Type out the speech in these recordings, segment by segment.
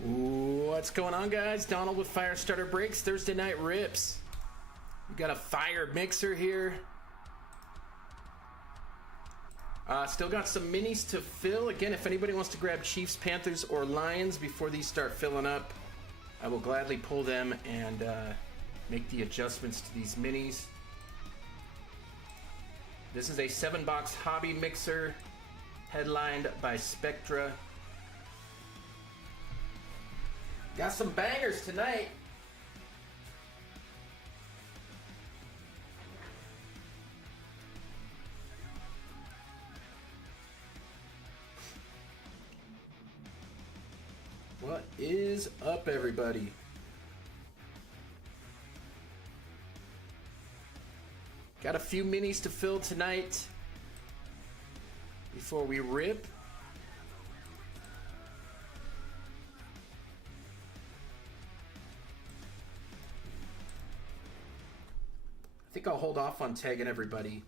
What's going on, guys? Donald with Firestarter Breaks Thursday Night Rips. We got a fire mixer here. Still got some minis to fill. Again, if anybody wants to grab Chiefs, Panthers, or Lions before these start filling up, I will gladly pull them and make the adjustments to these minis. This is a 7-box hobby mixer headlined by Spectra. Got some bangers tonight. What is up, everybody? Got a few minis to fill tonight before we rip. I think I'll hold off on tagging everybody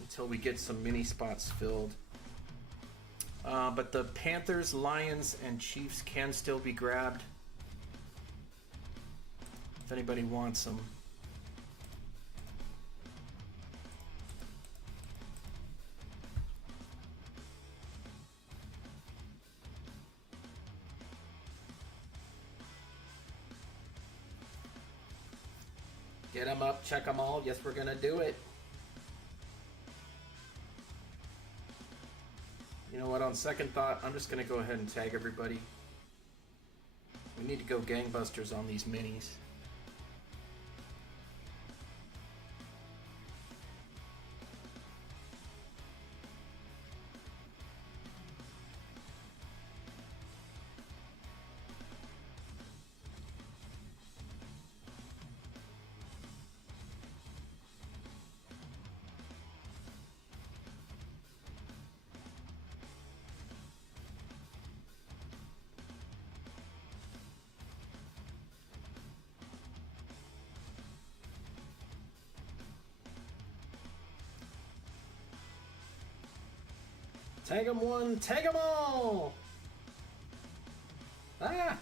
until we get some mini spots filled. But the Panthers, Lions, and Chiefs can still be grabbed if anybody wants them. Get them up, check them all. Yes, we're going to do it. You know what, on second thought, I'm just going to go ahead and tag everybody. We need to go gangbusters on these minis. Tag them one, tag them all! Ah!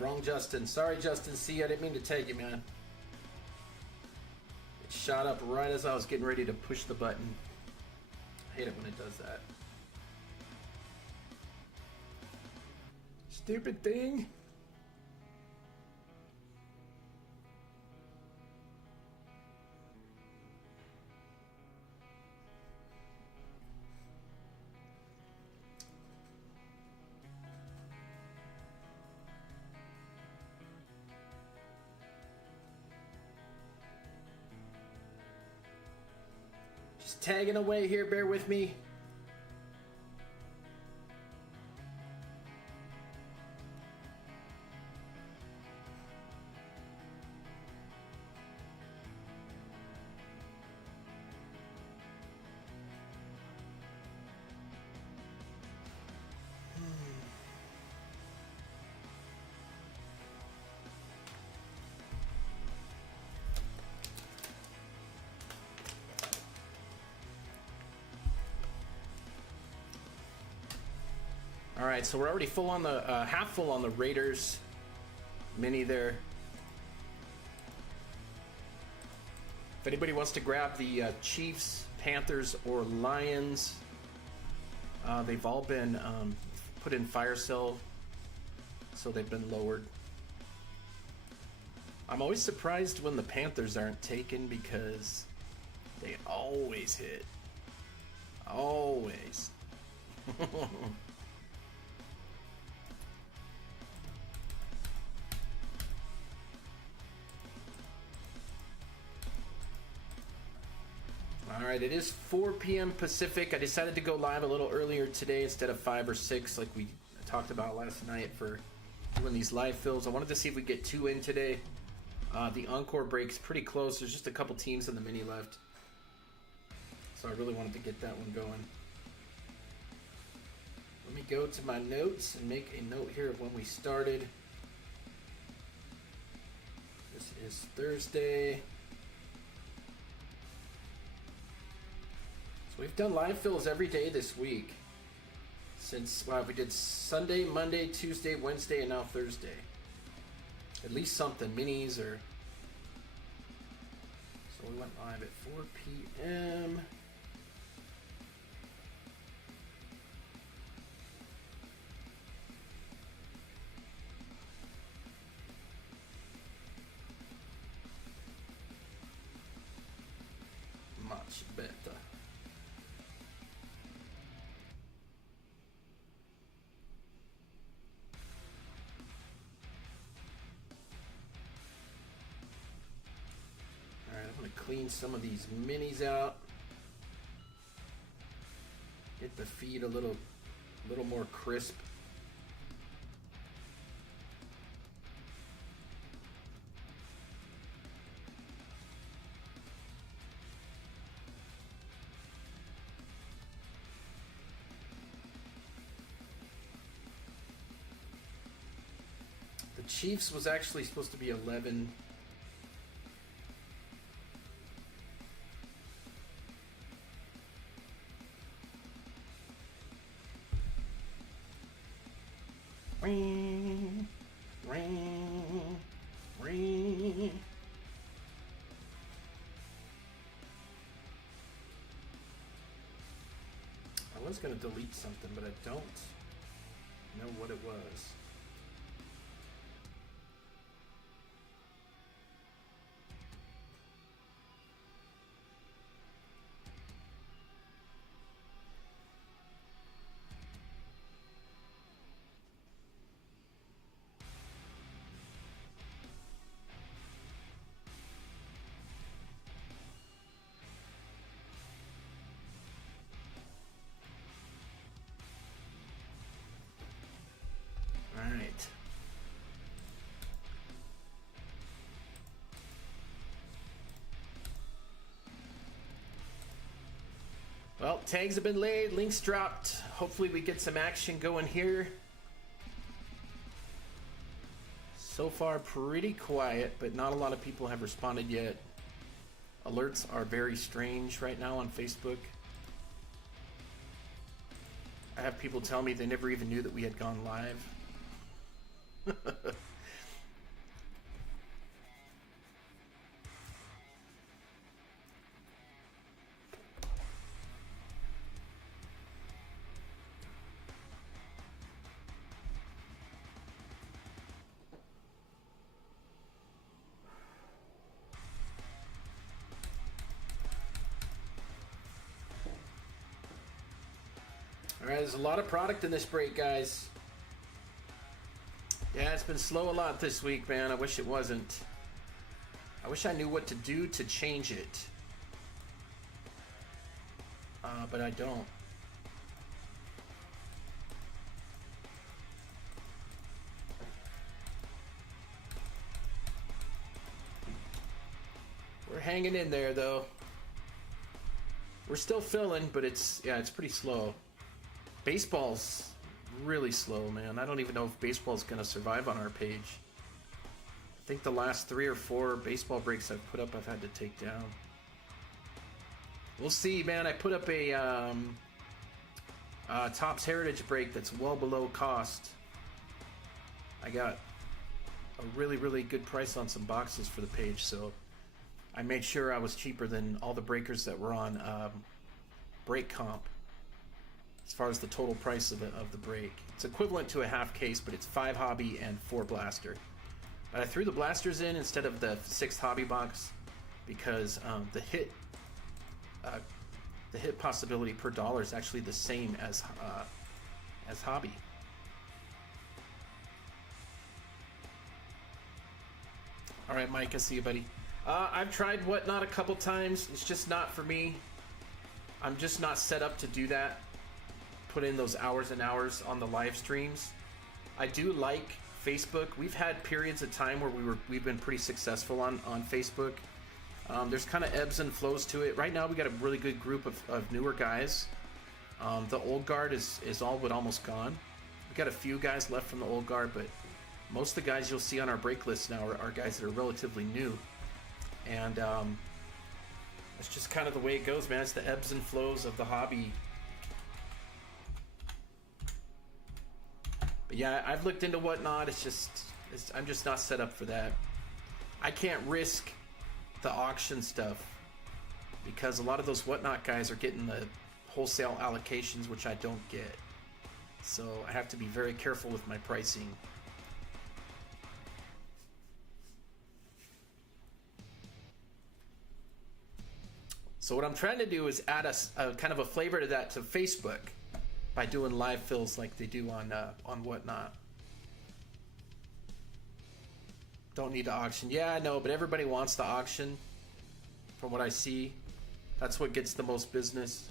Wrong Justin. Sorry, Justin C. I didn't mean to tag you, man. It shot up right as I was getting ready to push the button. I hate it when it does that. Stupid thing. Just tagging away here, bear with me. All right, so we're already full on the half full on the Raiders mini there. If anybody wants to grab the Chiefs, Panthers, or Lions, they've all been put in fire sale, so they've been lowered. I'm always surprised when the Panthers aren't taken because they always hit. Always. Alright, it is 4 p.m. Pacific. I decided to go live a little earlier today instead of 5 or 6 like we talked about last night for doing these live fills. I wanted to see if we get 2 in today. The Encore break's pretty close. There's just a couple teams in the mini left. So I really wanted to get that one going. Let me go to my notes and make a note here of when we started. This is Thursday. We've done live fills every day this week. Since, wow, we did Sunday, Monday, Tuesday, Wednesday, and now Thursday. At least something, minis or... So we went live at 4 p.m. Much better. Clean some of these minis out. Get the feed a little more crisp. The Chiefs was actually supposed to be 11. Ring, ring, ring. I was going to delete something, but I don't know what it was. Alright. Well, tags have been laid, links dropped. Hopefully we get some action going here. So far pretty quiet, but not a lot of people have responded yet. Alerts are very strange right now on Facebook. I have people tell me they never even knew that we had gone live. Alright, there's a lot of product in this break, guys. Yeah, it's been slow a lot this week, man. I wish it wasn't. I wish I knew what to do to change it. But I don't. We're hanging in there, though. We're still filling, but it's pretty slow. Baseball's really slow, man. I don't even know if baseball's gonna survive on our page. I think the last 3 or 4 baseball breaks I've put up, I've had to take down. We'll see, man. I put up a Topps Heritage break that's well below cost. I got a really, really good price on some boxes for the page, so I made sure I was cheaper than all the breakers that were on break comp. As far as the total price of the break, it's equivalent to a half case, but it's 5 hobby and 4 blaster. But I threw the blasters in instead of the 6th hobby box because the hit possibility per dollar is actually the same as hobby. All right, Mike, I see you, buddy. I've tried Whatnot a couple times. It's just not for me. I'm just not set up to do that. Put in those hours and hours on the live streams. I do like Facebook. We've had periods of time where we've been pretty successful on Facebook. There's kind of ebbs and flows to it. Right now we got a really good group of newer guys. The old guard is all but almost gone. We got a few guys left from the old guard, but most of the guys you'll see on our break list now are guys that are relatively new. And It's just kind of the way it goes, man. It's the ebbs and flows of the hobby. But yeah, I've looked into Whatnot. I'm just not set up for that. I can't risk the auction stuff because a lot of those Whatnot guys are getting the wholesale allocations, which I don't get. So I have to be very careful with my pricing. So what I'm trying to do is add a kind of a flavor to that to Facebook by doing live fills like they do on Whatnot. Don't need to auction. Yeah, I know, but everybody wants the auction. From what I see, that's what gets the most business,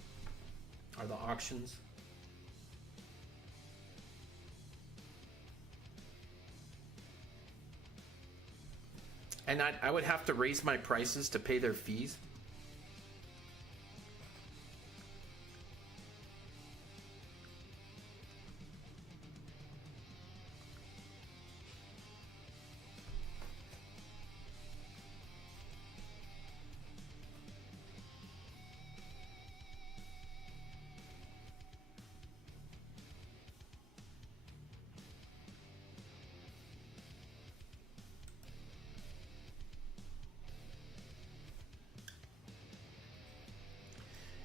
are the auctions. And I would have to raise my prices to pay their fees.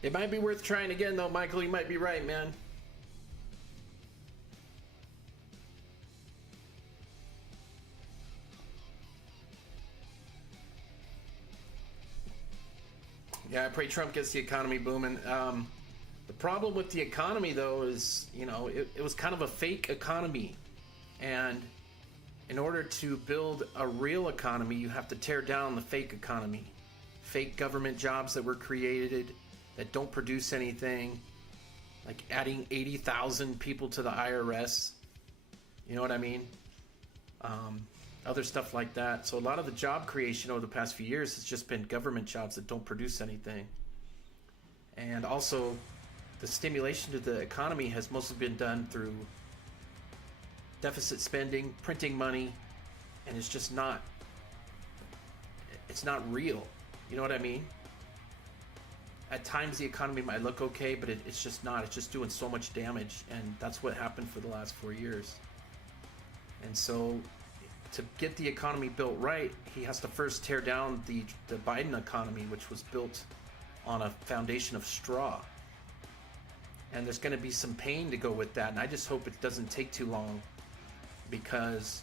It might be worth trying again, though, Michael. You might be right, man. Yeah, I pray Trump gets the economy booming. The problem with the economy, though, is, you know, it was kind of a fake economy. And in order to build a real economy, you have to tear down the fake economy. Fake government jobs that were created that don't produce anything, like adding 80,000 people to the IRS. You know what I mean? Other stuff like that. So a lot of the job creation over the past few years has just been government jobs that don't produce anything. And also, the stimulation to the economy has mostly been done through deficit spending, printing money, and it's just not, it's not real. You know what I mean? At times the economy might look okay, but it's just not. It's just doing so much damage, and that's what happened for the last 4 years. And so to get the economy built right, he has to first tear down the Biden economy, which was built on a foundation of straw. And there's going to be some pain to go with that, and I just hope it doesn't take too long, because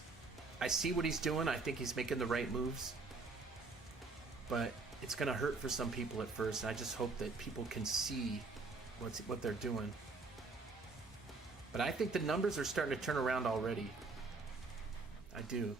I see what he's doing. I think he's making the right moves, but it's going to hurt for some people at first, and I just hope that people can see what they're doing. But I think the numbers are starting to turn around already. I do.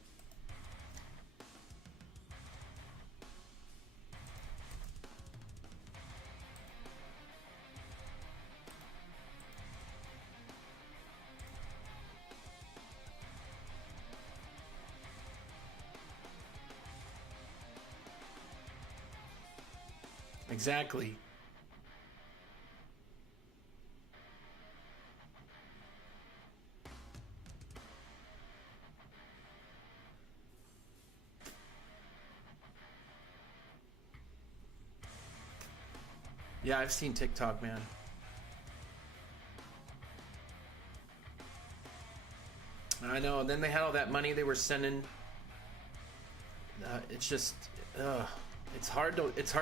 Exactly. Yeah, I've seen TikTok, man. I know. And then they had all that money they were sending. It's just, it's hard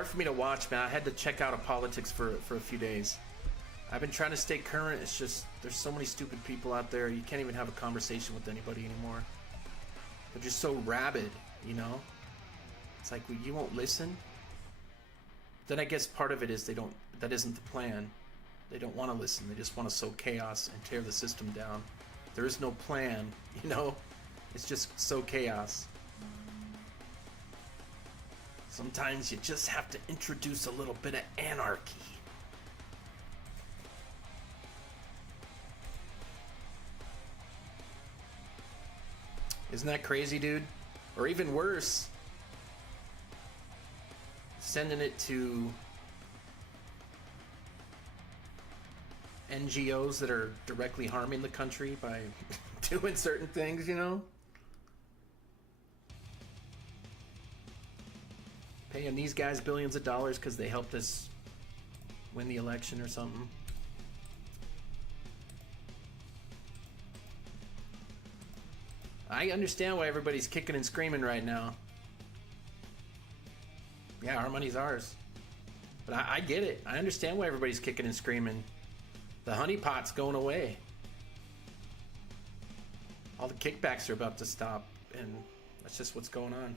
for me to watch, man. I had to check out of politics for a few days. I've been trying to stay current. It's just, there's so many stupid people out there. You can't even have a conversation with anybody anymore. They're just so rabid, you know? It's like, well, you won't listen? Then I guess part of it is that isn't the plan. They don't want to listen. They just want to sow chaos and tear the system down. There is no plan, you know? It's just sow chaos. Sometimes you just have to introduce a little bit of anarchy. Isn't that crazy, dude? Or even worse, sending it to NGOs that are directly harming the country by doing certain things, you know? Paying these guys billions of dollars because they helped us win the election or something. I understand why everybody's kicking and screaming right now. Yeah, our money's ours. But I get it. I understand why everybody's kicking and screaming. The honeypot's going away. All the kickbacks are about to stop, and that's just what's going on.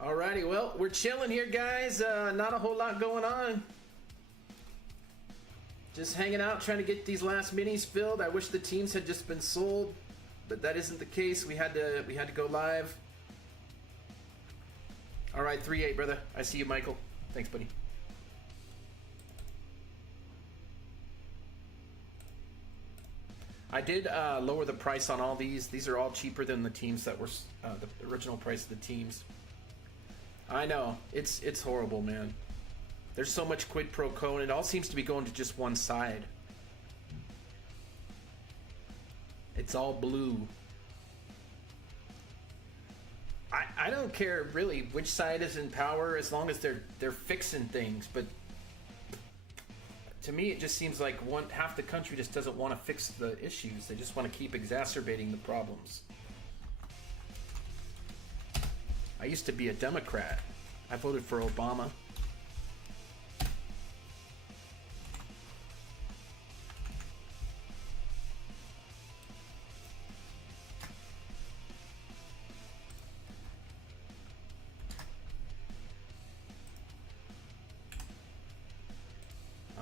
Alrighty, well, we're chilling here, guys. Not a whole lot going on. Just hanging out, trying to get these last minis filled. I wish the teams had just been sold, but that isn't the case. We had to go live. All right, 3-8, brother. I see you, Michael. Thanks, buddy. I did lower the price on all these. These are all cheaper than the teams that were the original price of the teams. I know. It's horrible, man. There's so much quid pro quo, and it all seems to be going to just one side. It's all blue. I don't care really which side is in power as long as they're fixing things, but to me it just seems like half the country just doesn't want to fix the issues. They just want to keep exacerbating the problems. I used to be a Democrat. I voted for Obama.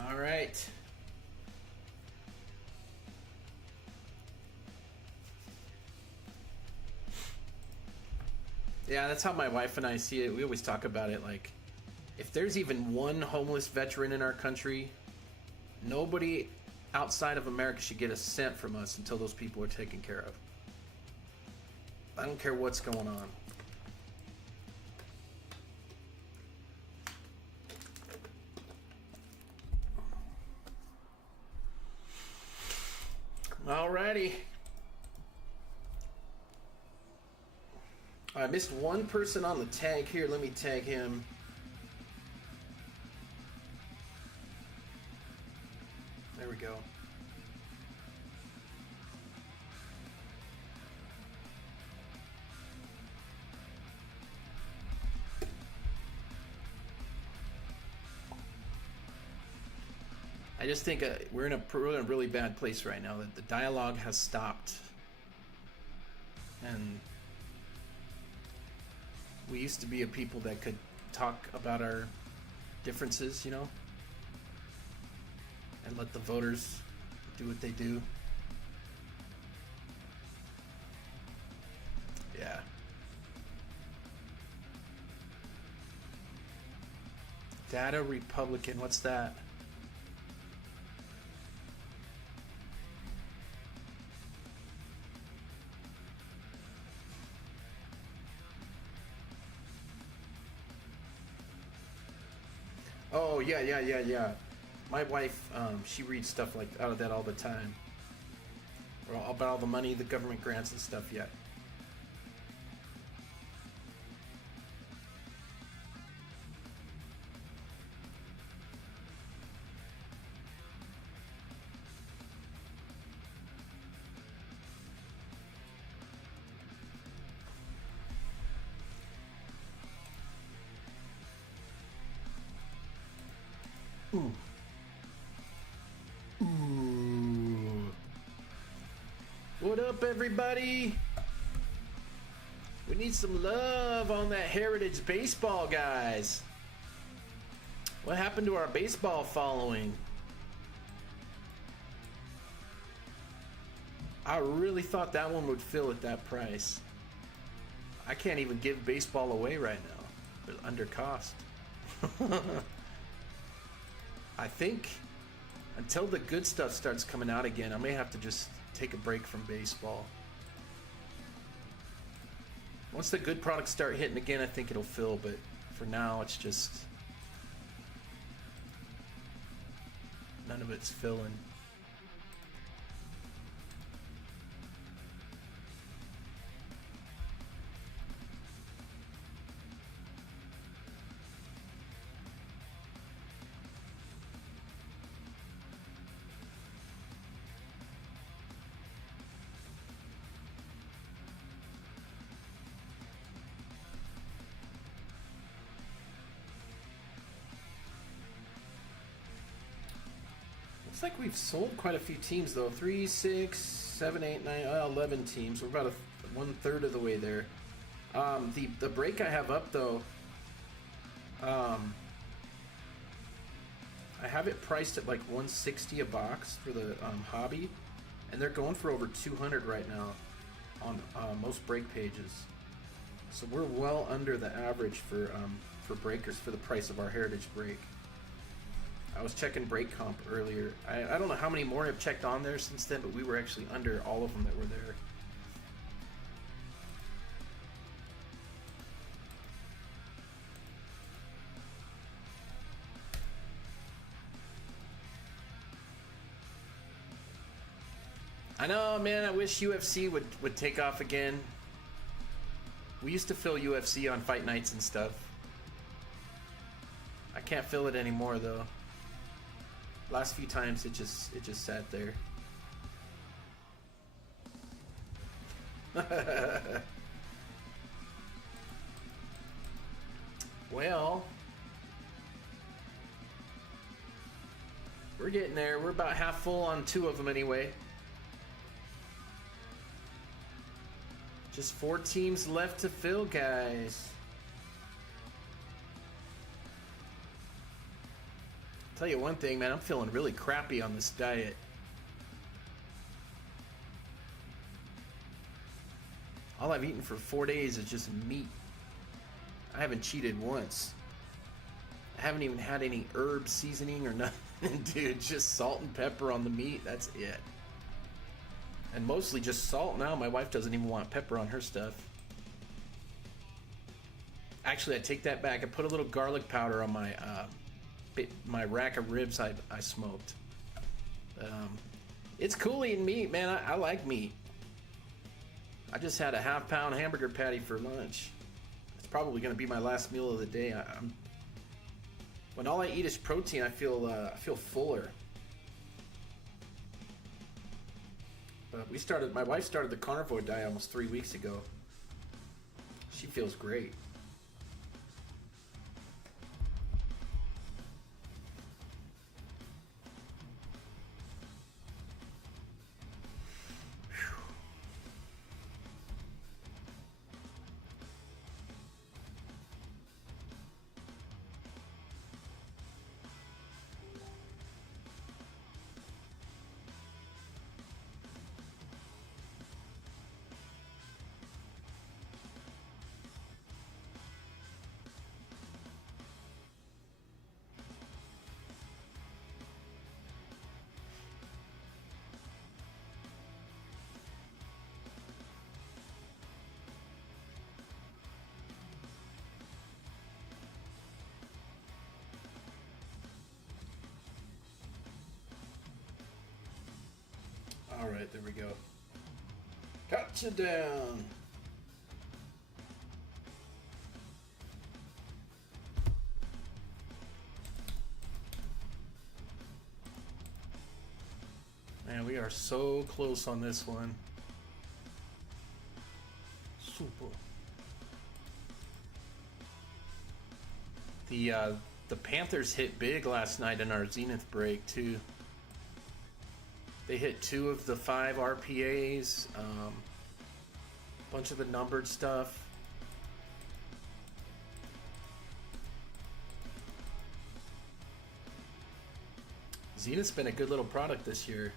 All right. Yeah, that's how my wife and I see it. We always talk about it like, if there's even one homeless veteran in our country, nobody outside of America should get a cent from us until those people are taken care of. I don't care what's going on. Alrighty. I missed one person on the tag here. Let me tag him. There we go. I just think we're in a really bad place right now. That the dialogue has stopped, and we used to be a people that could talk about our differences, you know, and let the voters do what they do. Yeah. Data Republican, what's that? Oh, yeah. My wife, she reads stuff like out of that all the time. About all the money the government grants and stuff, yeah. Ooh. What up, everybody? We need some love on that Heritage Baseball, guys. What happened to our baseball following? I really thought that one would fill at that price. I can't even give baseball away right now. They're under cost. I think until the good stuff starts coming out again, I may have to just take a break from baseball. Once the good products start hitting again, I think it'll fill, but for now it's just none of it's filling. Looks like we've sold quite a few teams though. 3, 6, 7, 8, 9, 11 teams. We're about 1/3 of the way there. The break I have up though, I have it priced at like 160 a box for the hobby, and they're going for over 200 right now on most break pages. So we're well under the average for breakers for the price of our heritage break. I was checking break comp earlier. I don't know how many more I've checked on there since then, but we were actually under all of them that were there. I know, man, I wish UFC would take off again. We used to fill UFC on fight nights and stuff. I can't fill it anymore though. Last few times it just sat there. Well, we're getting there. We're about half full on 2 of them anyway. Just 4 teams left to fill, guys. Tell you one thing, man, I'm feeling really crappy on this diet. All I've eaten for 4 days is just meat. I haven't cheated once. I haven't even had any herb seasoning or nothing, dude. Just salt and pepper on the meat, that's it. And mostly just salt now. My wife doesn't even want pepper on her stuff. Actually, I take that back. I put a little garlic powder on my rack of ribs I smoked. It's cool eating meat, man. I like meat. I just had a half-pound hamburger patty for lunch. It's probably going to be my last meal of the day. When all I eat is protein, I feel fuller. But my wife started the carnivore diet almost 3 weeks ago. She feels great. All right, there we go. Gotcha down. Man, we are so close on this one. Super. The Panthers hit big last night in our Zenith break too. They hit 2 of the 5 RPAs, bunch of the numbered stuff. Zenith's been a good little product this year.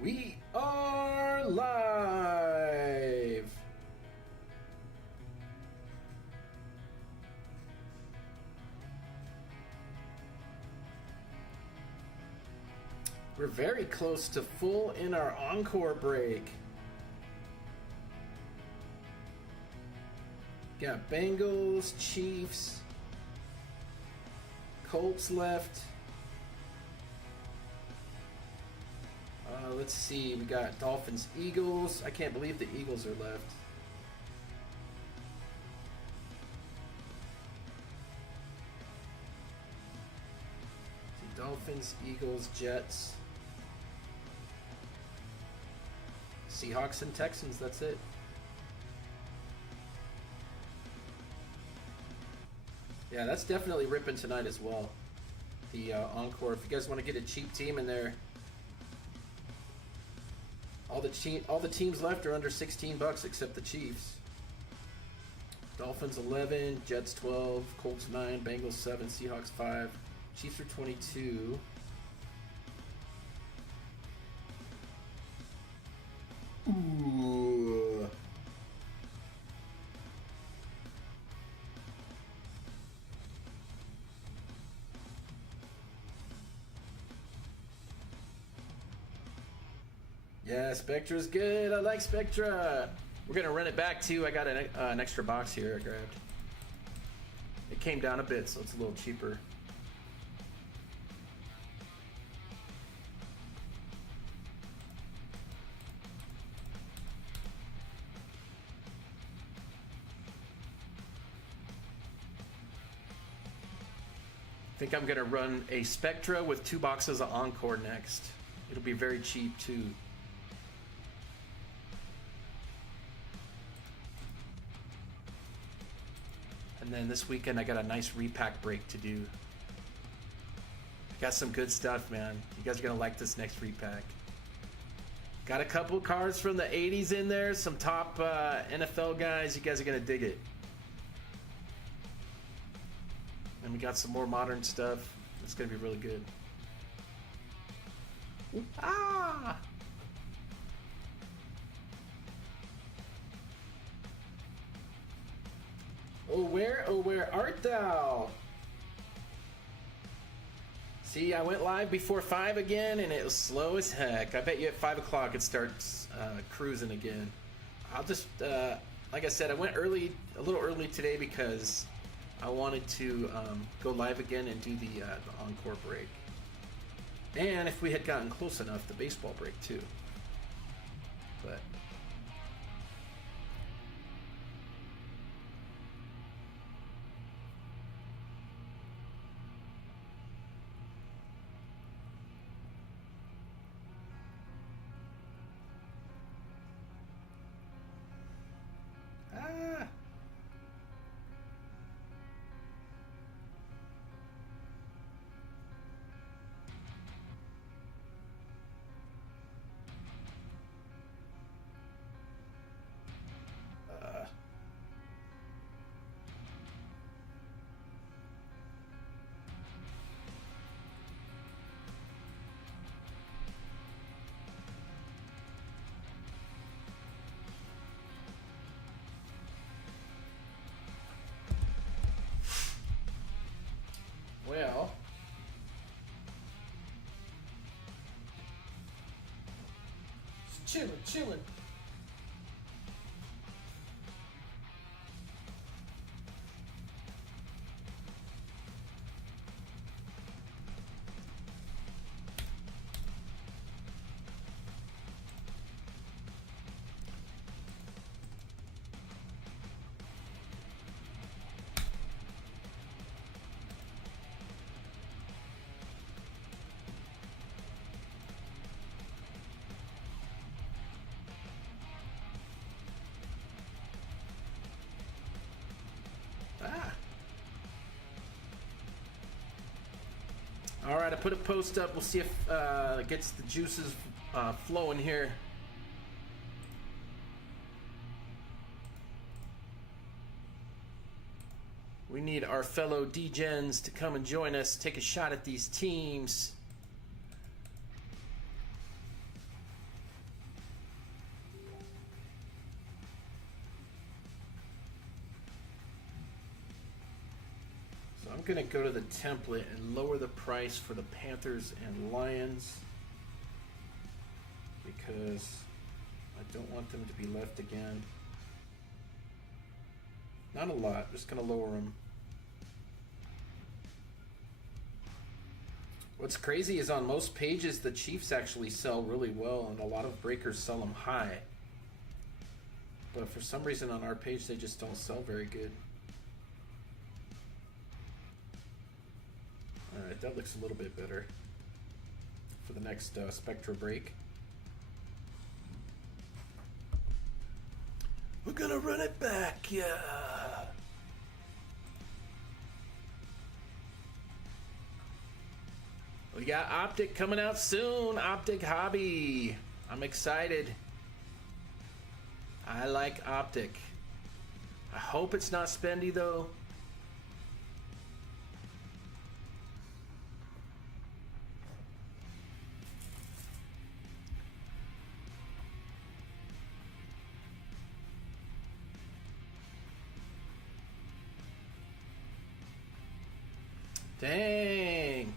We are live. We're very close to full in our Encore break. Got Bengals, Chiefs, Colts left. Let's see, we got Dolphins, Eagles. I can't believe the Eagles are left. Dolphins, Eagles, Jets, Seahawks, and Texans. That's it. Yeah, that's definitely ripping tonight as well. The Encore. If you guys want to get a cheap team in there, all the teams left are under $16 except the Chiefs. Dolphins 11, Jets 12, Colts 9, Bengals 7, Seahawks 5, Chiefs are 22. Ooh. Yeah, Spectra's good. I like Spectra. We're gonna run it back too. I got an extra box here I grabbed. It came down a bit, so it's a little cheaper. I think I'm gonna run a Spectra with 2 boxes of Encore next. It'll be very cheap too. And then this weekend I got a nice repack break to do. Got some good stuff, man. You guys are gonna like this next repack. Got a couple cards from the 80s in there, some top NFL guys. You guys are gonna dig it. And we got some more modern stuff. It's gonna be really good. Ah! Oh, where art thou? See, I went live before 5 again, and it was slow as heck. I bet you at 5 o'clock it starts cruising again. I'll just, like I said, I went early, a little early today because I wanted to go live again and do the Encore break. And if we had gotten close enough, the baseball break too. But well, just chilling. All right, I put a post up. We'll see if it gets the juices flowing here. We need our fellow D-Gens to come and join us, take a shot at these teams. I'm going to go to the template and lower the price for the Panthers and Lions because I don't want them to be left again. Not a lot, just going to lower them. What's crazy is on most pages the Chiefs actually sell really well and a lot of breakers sell them high. But for some reason on our page they just don't sell very good. Alright, That looks a little bit better for the next Spectra break. We're gonna run it back, yeah. We got Optic coming out soon. Optic Hobby. I'm excited. I like Optic. I hope it's not spendy though. Dang.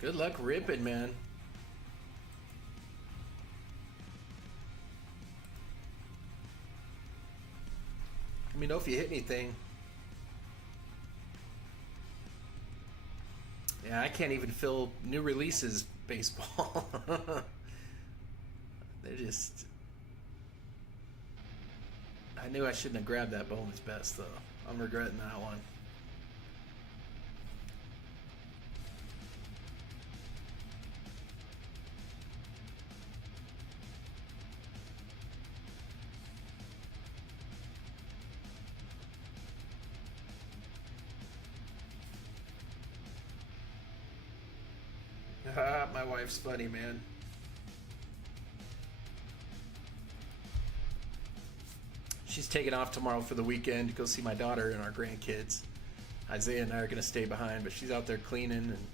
Good luck ripping, man. Let me know if you hit anything. Yeah, I can't even fill new releases baseball. They're just... I knew I shouldn't have grabbed that bonus best, though. I'm regretting that one. My wife's funny, man. She's taking off tomorrow for the weekend to go see my daughter and our grandkids. Isaiah and I are going to stay behind, but she's out there cleaning and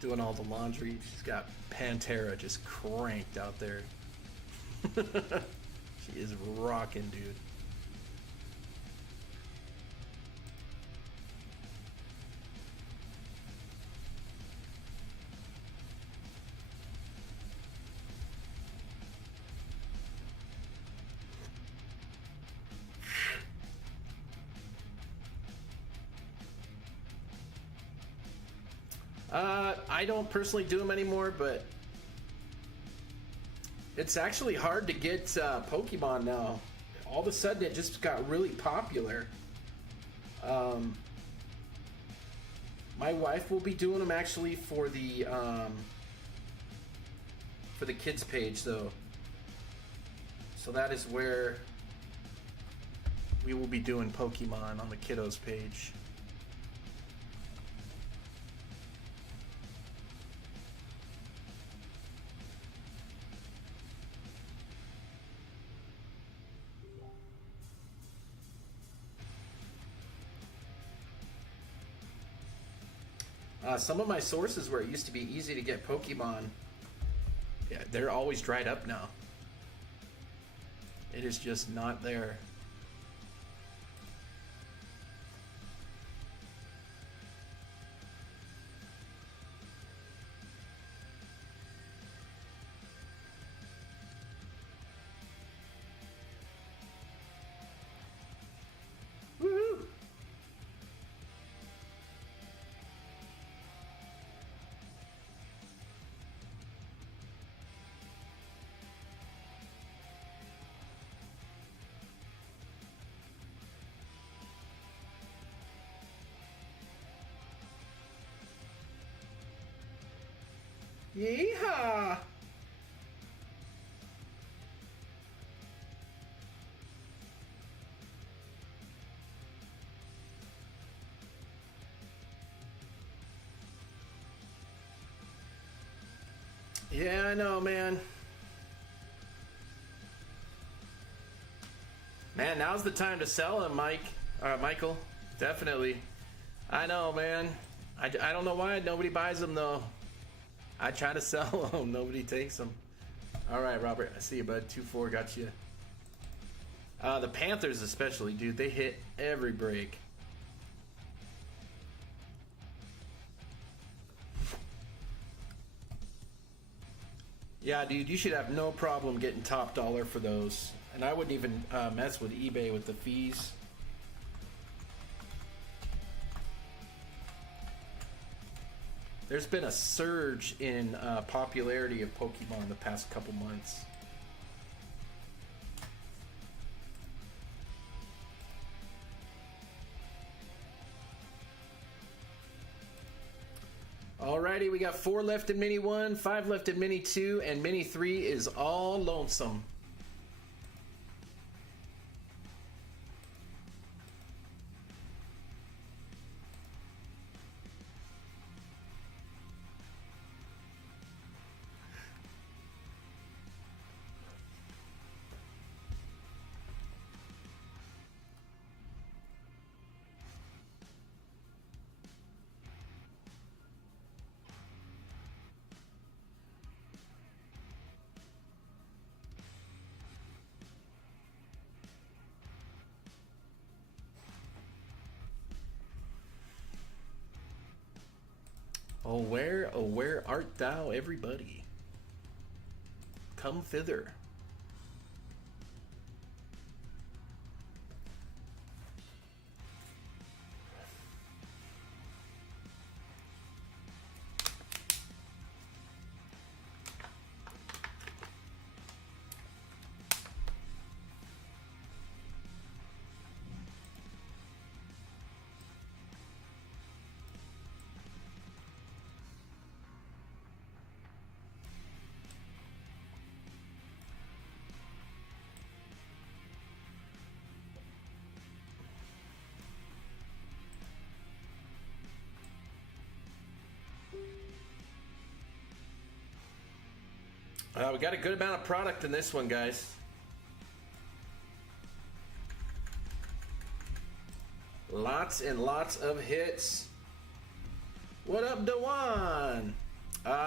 doing all the laundry. She's got Pantera just cranked out there. She is rocking, dude. I don't personally do them anymore, but it's actually hard to get Pokemon now. All of a sudden, it just got really popular. My wife will be doing them actually for the kids page, though. So that is where we will be doing Pokemon on the kiddos page. Some of my sources where it used to be easy to get Pokemon, yeah, they're always dried up now. It is just not there. Woohoo! Yeehaw! Yeah, I know, man. Man, now's the time to sell him, Michael. Definitely. I know, man. I don't know why nobody buys them, though. I try to sell them. Nobody takes them. All right, Robert. I see you, bud. 2-4 got you. The Panthers especially, dude. They hit every break. Yeah, dude. You should have no problem getting top dollar for those. And I wouldn't even mess with eBay with the fees. There's been a surge in popularity of Pokemon the past couple months. Alrighty, we got 4 left in Mini 1, 5 left in Mini 2, and Mini 3 is all lonesome. Oh where art thou, everybody? Come thither. We got a good amount of product in this one, guys. Lots and lots of hits. What up, Dewan?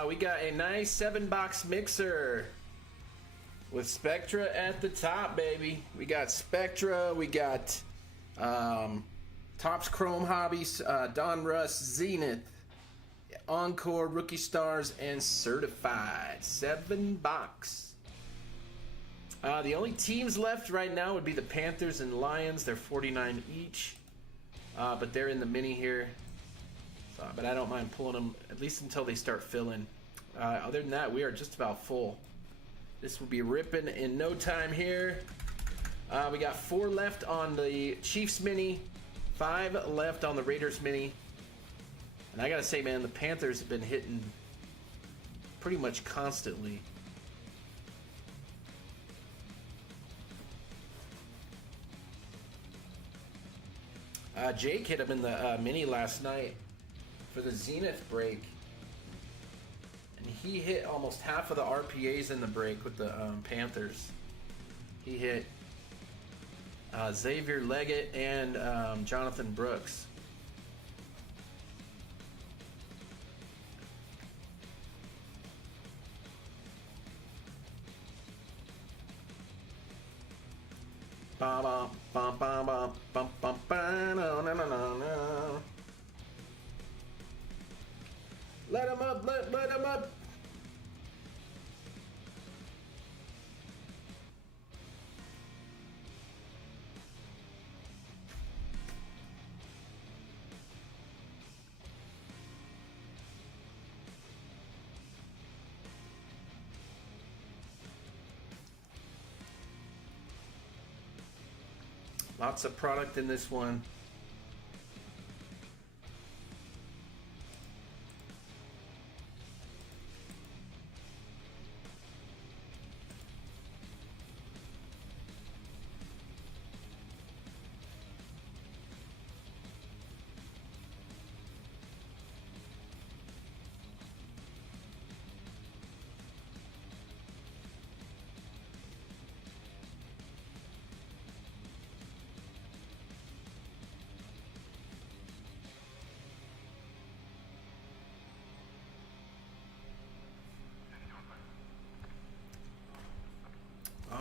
We got a nice 7-box mixer with Spectra at the top, baby. We got Spectra, we got Topps Chrome Hobbies, Donruss, Zenith, Encore, Rookie Stars, and Certified. 7-box. The only teams left right now would be the Panthers and Lions. They're 49 each. But they're in the mini here. But I don't mind pulling them, at least until they start filling. Other than that, we are just about full. This will be ripping in no time here. We got 4 left on the Chiefs mini. 5 left on the Raiders mini. And I gotta say, man, the Panthers have been hitting pretty much constantly. Jake hit him in the mini last night for the Zenith break. And he hit almost half of the RPAs in the break with the Panthers. He hit Xavier Leggett and Jonathan Brooks. Bum, bum, bum, bum, bum, bum, bum, no, no, no, no. Let him up, let him up. Lots of product in this one.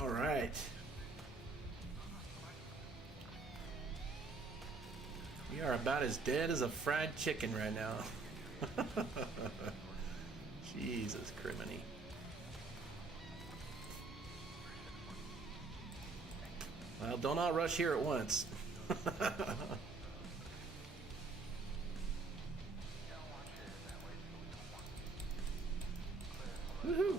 All right. We are about as dead as a fried chicken right now. Jesus criminy. Well, don't all rush here at once. Woohoo!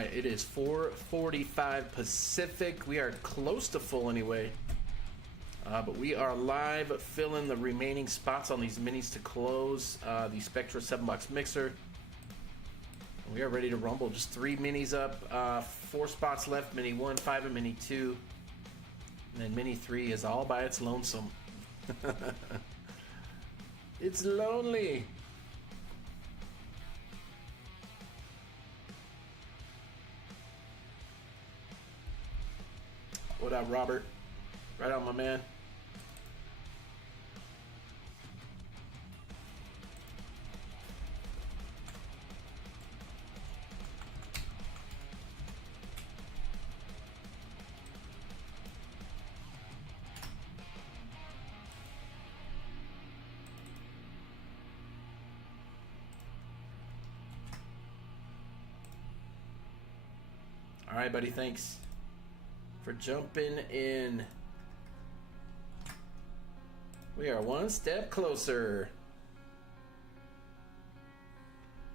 right, it is 4:45 Pacific. We are close to full anyway. But we are live filling the remaining spots on these minis to close the Spectra 7-box mixer. We are ready to rumble. Just 3 minis up, 4 spots left. Mini 1, 5, and Mini 2. And then Mini 3 is all by its lonesome. It's lonely. What up, Robert? Right on, my man. All right, buddy, thanks for jumping in. We are one step closer.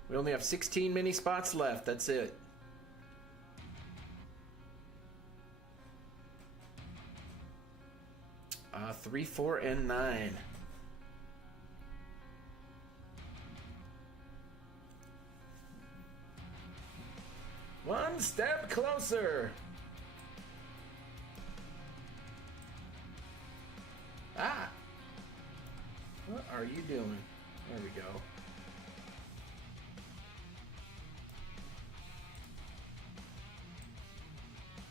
We only have 16 mini spots left. That's it. Uh, 3, 4, and 9. One step closer. Ah. What are you doing? There we go.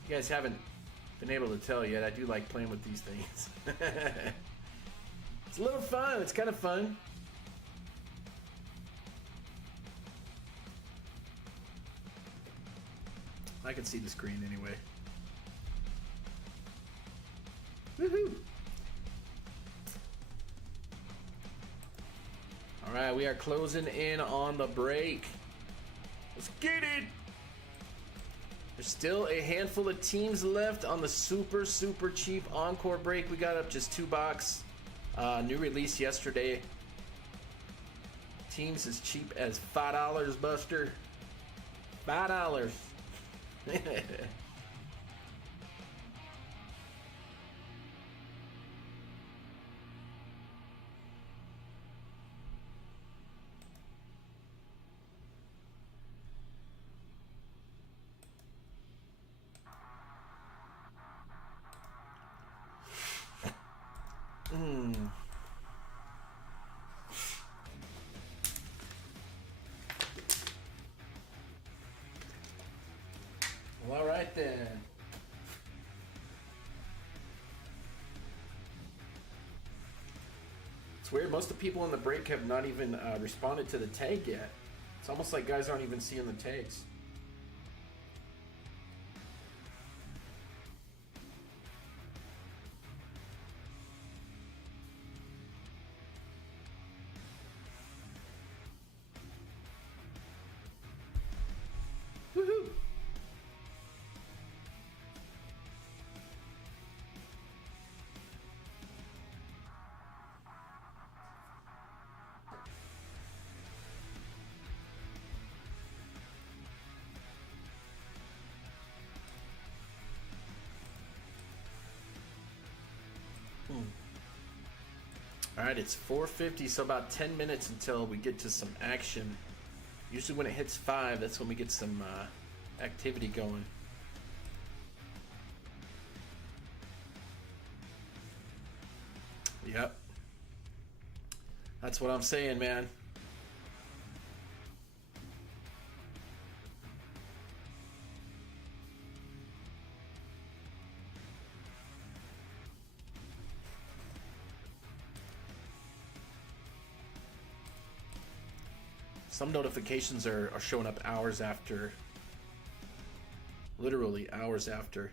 You guys haven't been able to tell yet, I do like playing with these things. It's a little fun. It's kind of fun. I can see the screen anyway. Woohoo! Alright, we are closing in on the break. Let's get it! There's still a handful of teams left on the super cheap Encore break. We got up just $2. New release yesterday. Teams as cheap as $5, Buster. $5. Well, all right then. It's weird. Most of the people in the break have not even responded to the tag yet. It's almost like guys aren't even seeing the tags. Woohoo! All right, it's 4:50, so about 10 minutes until we get to some action. Usually when it hits 5, that's when we get some activity going. Yep. That's what I'm saying, man. Some notifications are showing up hours after. Literally hours after.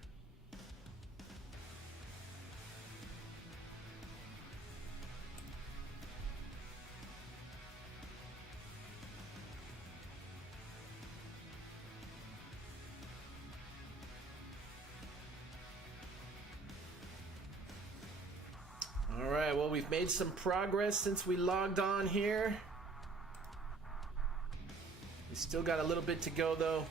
All right, well, we've made some progress since we logged on here. We still got a little bit to go, though.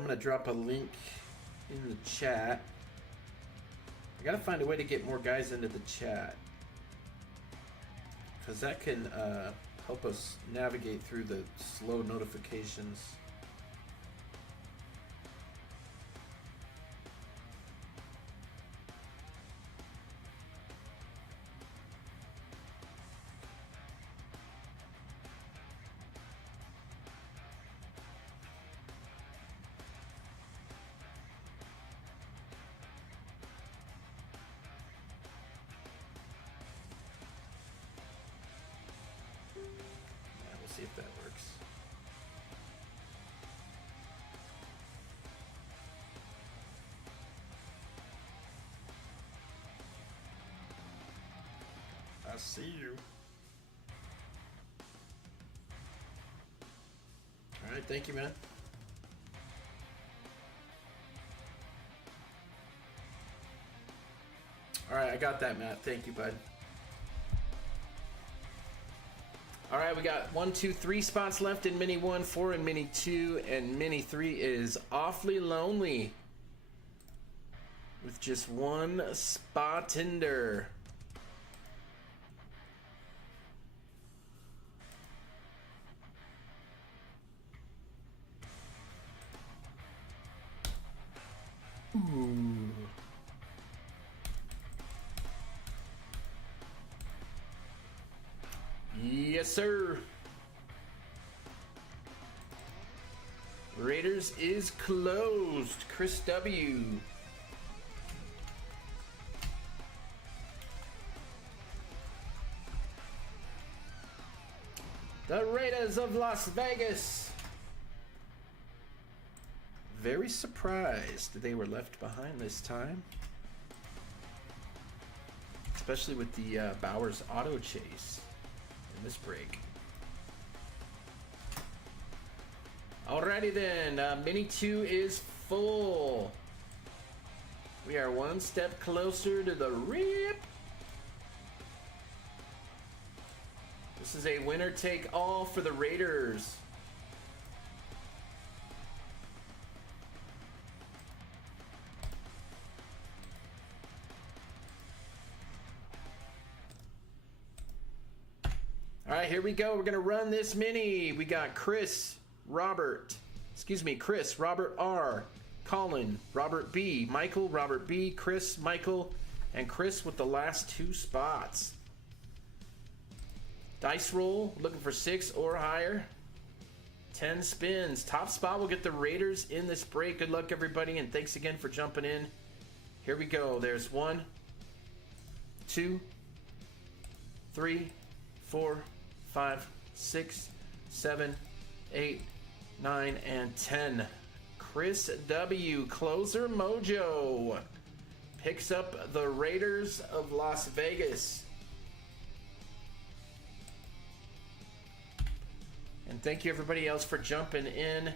I'm going to drop a link in the chat. I got to find a way to get more guys into the chat, because that can help us navigate through the slow notifications. See if that works. I see you. All right, thank you, man. All right, I got that, Matt. Thank you, bud. All right, we got 1, 2, 3 spots left in Mini 1, 4 in Mini 2, and Mini 3 is awfully lonely with just one spot under. Ooh. Yes, sir. Raiders is closed. Chris W. The Raiders of Las Vegas. Very surprised they were left behind this time. Especially with the Bowers auto chase in this break. Alrighty then, Mini 2 is full. We are one step closer to the rip. This is a winner take all for the Raiders. All right, here we go. We're gonna run this mini. We got Chris, Robert R, Colin, Robert B, Michael, Robert B, Chris, Michael, and Chris with the last 2 spots. Dice roll, looking for 6 or higher. 10 spins. Top spot will get the Raiders in this break. Good luck, everybody, and thanks again for jumping in. Here we go. There's 1, 2, 3, 4, 5, 6, 7, 8, 9, and 10. Chris W, Closer Mojo, picks up the Raiders of Las Vegas. And thank you everybody else for jumping in.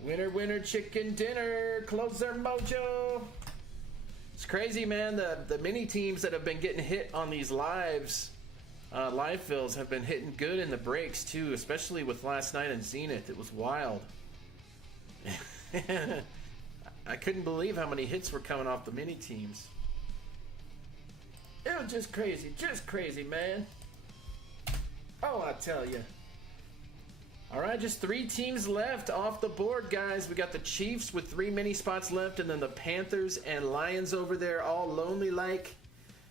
Winner, winner, chicken dinner. Closer Mojo. It's crazy, man. The mini teams that have been getting hit on these live fills have been hitting good in the breaks too, especially with last night in Zenith. It was wild. I couldn't believe how many hits were coming off the mini teams. It was just crazy, man. Oh, I tell you. All right, just 3 teams left off the board, guys. We got the Chiefs with 3 mini spots left, and then the Panthers and Lions over there, all lonely like.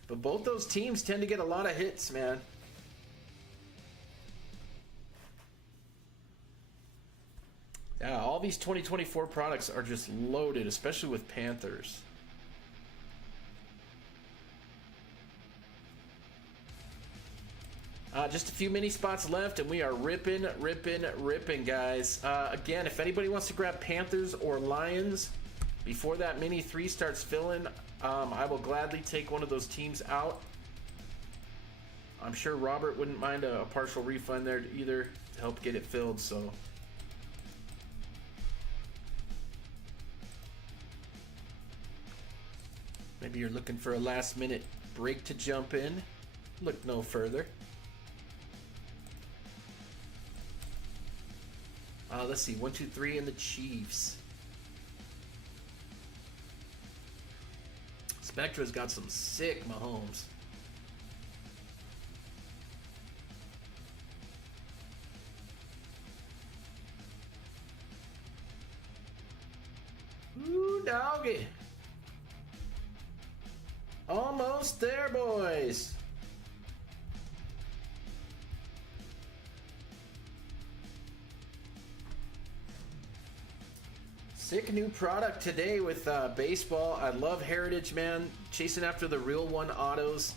But both those teams tend to get a lot of hits, man. Yeah, all these 2024 products are just loaded, especially with Panthers. Just a few mini spots left, and we are ripping, guys. Again, if anybody wants to grab Panthers or Lions before that mini 3 starts filling, I will gladly take one of those teams out. I'm sure Robert wouldn't mind a partial refund there either to help get it filled. So Maybe you're looking for a last minute break to jump in. Look no further. Let's see, 1, 2, 3 in the Chiefs. Spectra's got some sick Mahomes. Ooh, doggy. Almost there, boys. Sick new product today with baseball. I love Heritage, man. Chasing after the real one autos.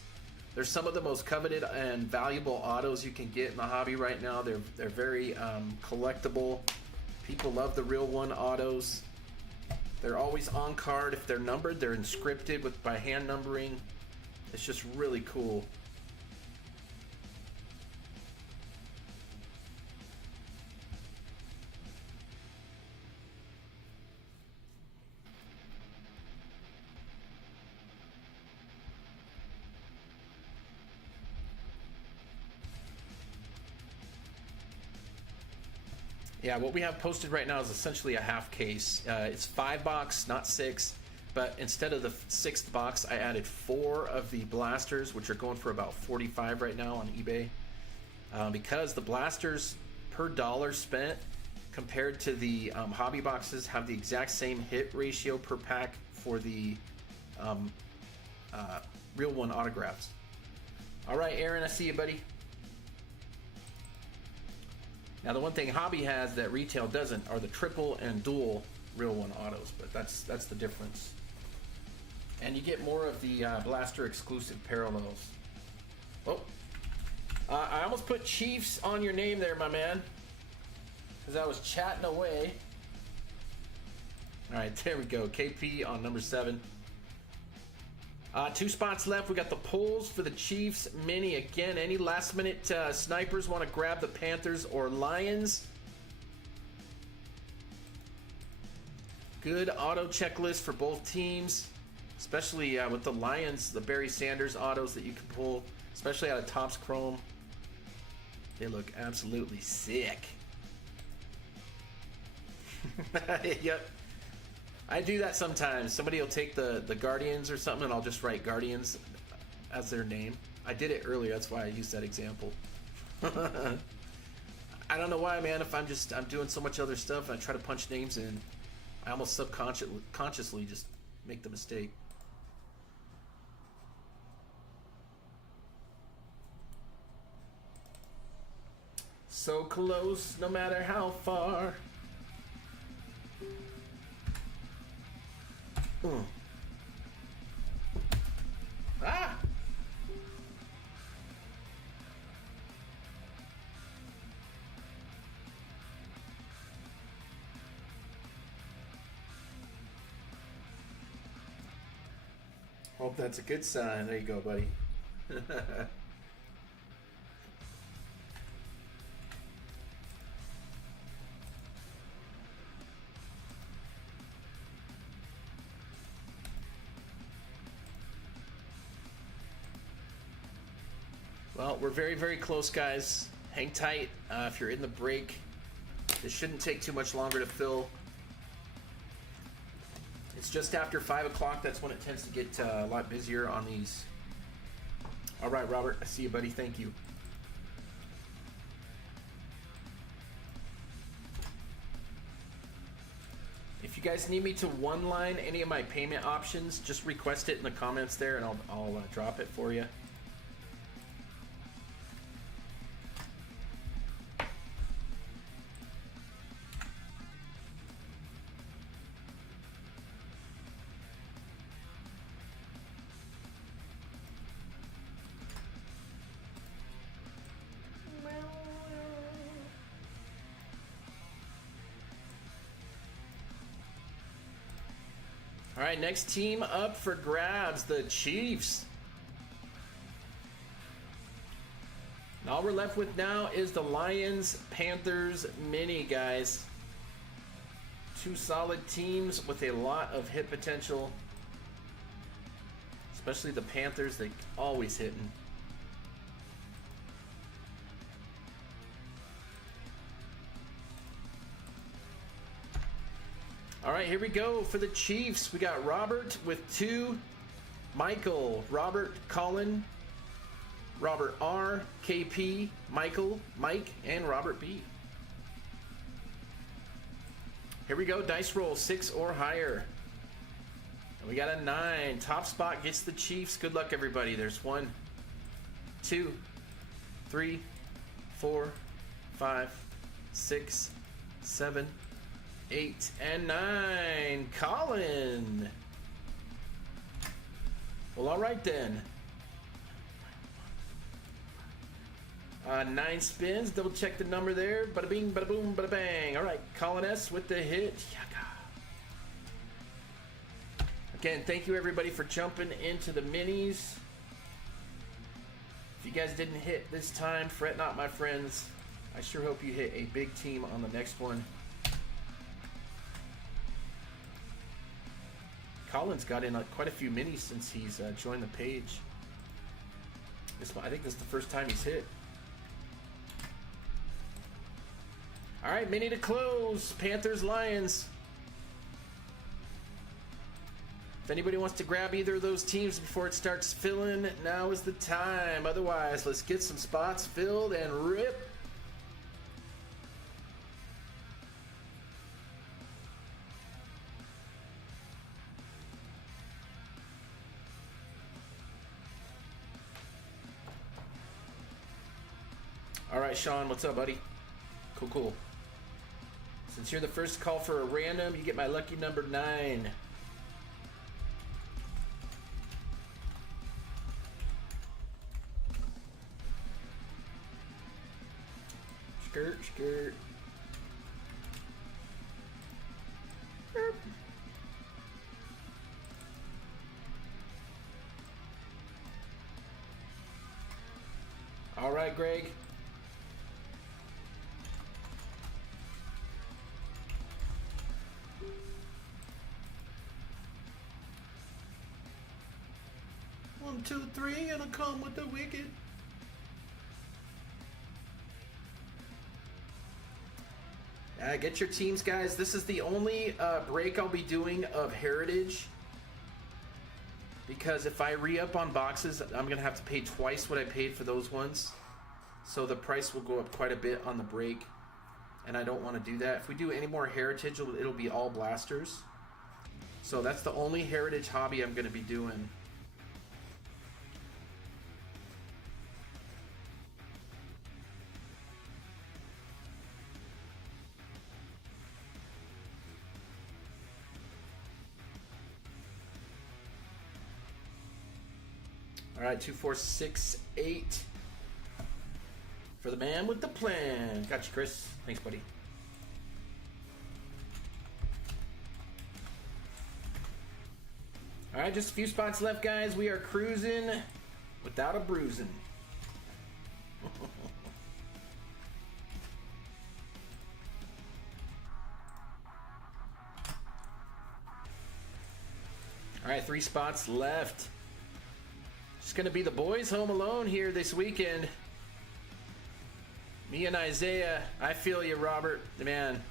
They're some of the most coveted and valuable autos you can get in the hobby right now. They're very collectible. People love the real one autos. They're always on card. If they're numbered, they're inscripted by hand numbering. It's just really cool. Yeah, what we have posted right now is essentially a half case. It's 5 box, not 6, but instead of the 6th box, I added 4 of the blasters, which are going for about $45 right now on eBay. Because the blasters per dollar spent compared to the hobby boxes have the exact same hit ratio per pack for the real one autographs. All right, Aaron, I see you, buddy. Now, the one thing hobby has that retail doesn't are the triple and dual real one autos, but that's the difference. And you get more of the blaster exclusive parallels. Oh, I almost put Chiefs on your name there, my man, because I was chatting away. All right, there we go. KP on number 7. 2 spots left. We got the polls for the Chiefs mini. Again, any last minute snipers want to grab the Panthers or Lions? Good auto checklist for both teams, especially with the Lions, the Barry Sanders autos that you can pull, especially out of Topps Chrome. They look absolutely sick. Yep. I do that sometimes. Somebody will take the Guardians or something, and I'll just write Guardians as their name. I did it earlier. That's why I used that example. I don't know why, man. If I'm doing so much other stuff, and I try to punch names in, I almost subconsciously just make the mistake. So close, no matter how far. Ah! Hope that's a good sign. There you go, buddy. Well, we're very, very close, guys. Hang tight if you're in the break. This shouldn't take too much longer to fill. It's just after 5 o'clock. That's when it tends to get a lot busier on these. All right, Robert. I see you, buddy. Thank you. If you guys need me to one-line any of my payment options, just request it in the comments there, and I'll drop it for you. All right, next team up for grabs, the Chiefs. And all we're left with now is the Lions-Panthers mini, guys. 2 solid teams with a lot of hit potential. Especially the Panthers, they always hitting. All right, here we go for the Chiefs. We got Robert with 2, Michael, Robert, Colin, Robert R, KP, Michael, Mike, and Robert B. Here we go, dice roll, 6 or higher. And we got a 9. Top spot gets the Chiefs. Good luck, everybody. There's 1, 2, 3, 4, 5, 6, 7, 8, and 9. Colin. Well, all right then. 9 spins. Double check the number there. Bada bing, bada boom, bada bang. All right, Colin S with the hit. Again, thank you everybody for jumping into the minis. If you guys didn't hit this time, fret not, my friends. I sure hope you hit a big team on the next one. Colin's got in quite a few minis since he's joined the page. I think this is the first time he's hit. All right, mini to close. Panthers, Lions. If anybody wants to grab either of those teams before it starts filling, now is the time. Otherwise, let's get some spots filled and rip. All right, Sean, what's up, buddy? Cool. Since you're the first call for a random, you get my lucky number 9. Skirt. Erp. All right, Greg. One, 2, 3, and I come with the wicked. Get your teams, guys. This is the only break I'll be doing of Heritage. Because if I re-up on boxes, I'm going to have to pay twice what I paid for those ones. So the price will go up quite a bit on the break. And I don't want to do that. If we do any more Heritage, it'll be all blasters. So that's the only Heritage hobby I'm going to be doing. All right, 2, 4, 6, 8 for the man with the plan. Got you, Chris. Thanks, buddy. All right, just a few spots left, guys. We are cruising without a bruising. All right, 3 spots left. It's going to be the boys home alone here this weekend. Me and Isaiah. I feel you, Robert. Man,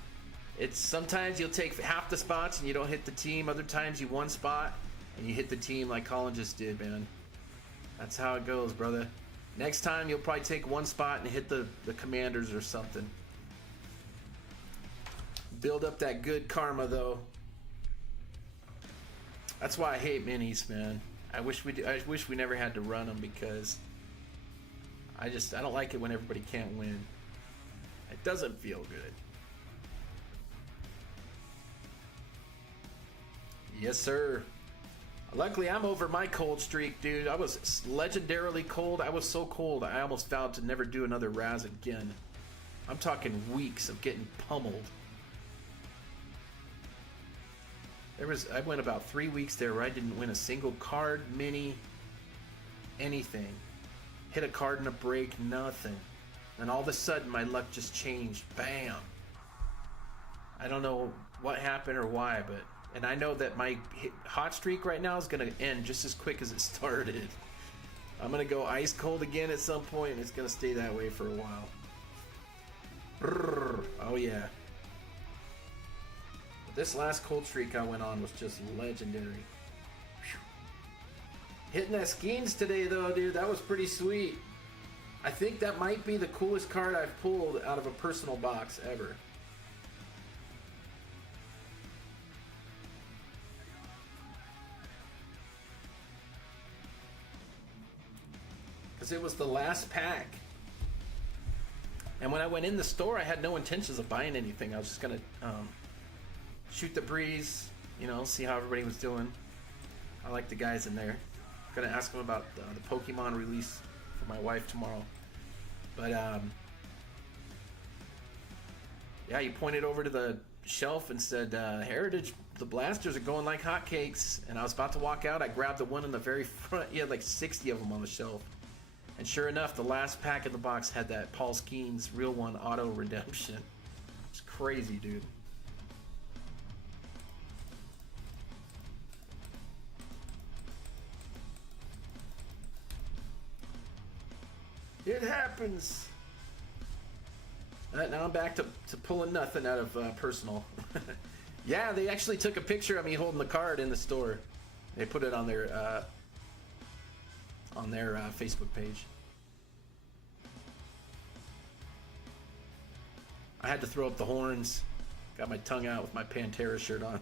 it's sometimes you'll take half the spots and you don't hit the team. Other times you 1 spot and you hit the team like Colin just did, man. That's how it goes, brother. Next time you'll probably take 1 spot and hit the Commanders or something. Build up that good karma, though. That's why I hate minis, man. I wish we never had to run them because I don't like it when everybody can't win. It doesn't feel good. Yes, sir. Luckily, I'm over my cold streak, dude. I was legendarily cold. I was so cold, I almost vowed to never do another Raz again. I'm talking weeks of getting pummeled. I went about 3 weeks there where I didn't win a single card, mini, anything. Hit a card in a break, nothing. And all of a sudden, my luck just changed. Bam! I don't know what happened or why, but And I know that my hot streak right now is going to end just as quick as it started. I'm going to go ice cold again at some point, and it's going to stay that way for a while. Brrr. Oh, yeah. But this last cold streak I went on was just legendary. Whew. Hitting that Skeens today, though, dude, that was pretty sweet. I think that might be the coolest card I've pulled out of a personal box ever. Because it was the last pack. And when I went in the store, I had no intentions of buying anything. I was just going to shoot the breeze, you know, see how everybody was doing. I like the guys in there. I'm going to ask them about the Pokemon release for my wife tomorrow. But, yeah, you pointed over to the shelf and said, Heritage, the blasters are going like hotcakes. And I was about to walk out. I grabbed the one in the very front. You had like 60 of them on the shelf. And sure enough, the last pack in the box had that Paul Skeens Real One Auto Redemption. It's crazy, dude. It happens. Now I'm back to pulling nothing out of personal. Yeah, they actually took a picture of me holding the card in the store. They put it on their Facebook page. I had to throw up the horns. Got my tongue out with my Pantera shirt on.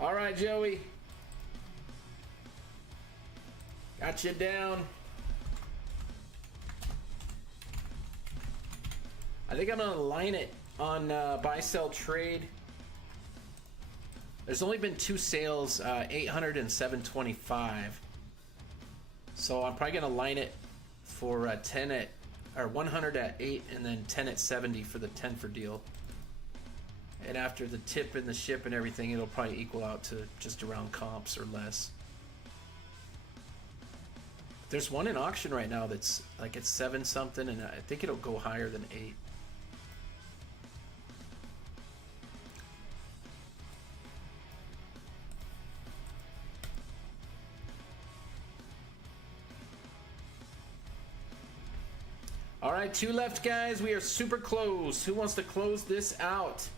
All right, Joey. Got you down. I think I'm going to line it on buy, sell, trade. There's only been 2 sales, 800 and 725. So I'm probably going to line it for 10 at, or 100 at 8 and then 10 at 70 for the 10 for deal. And after the tip and the ship and everything, it'll probably equal out to just around comps or less. There's one in auction right now that's like it's 7 something, and I think it'll go higher than 8. All right, 2 left, guys. We are super close. Who wants to close this out?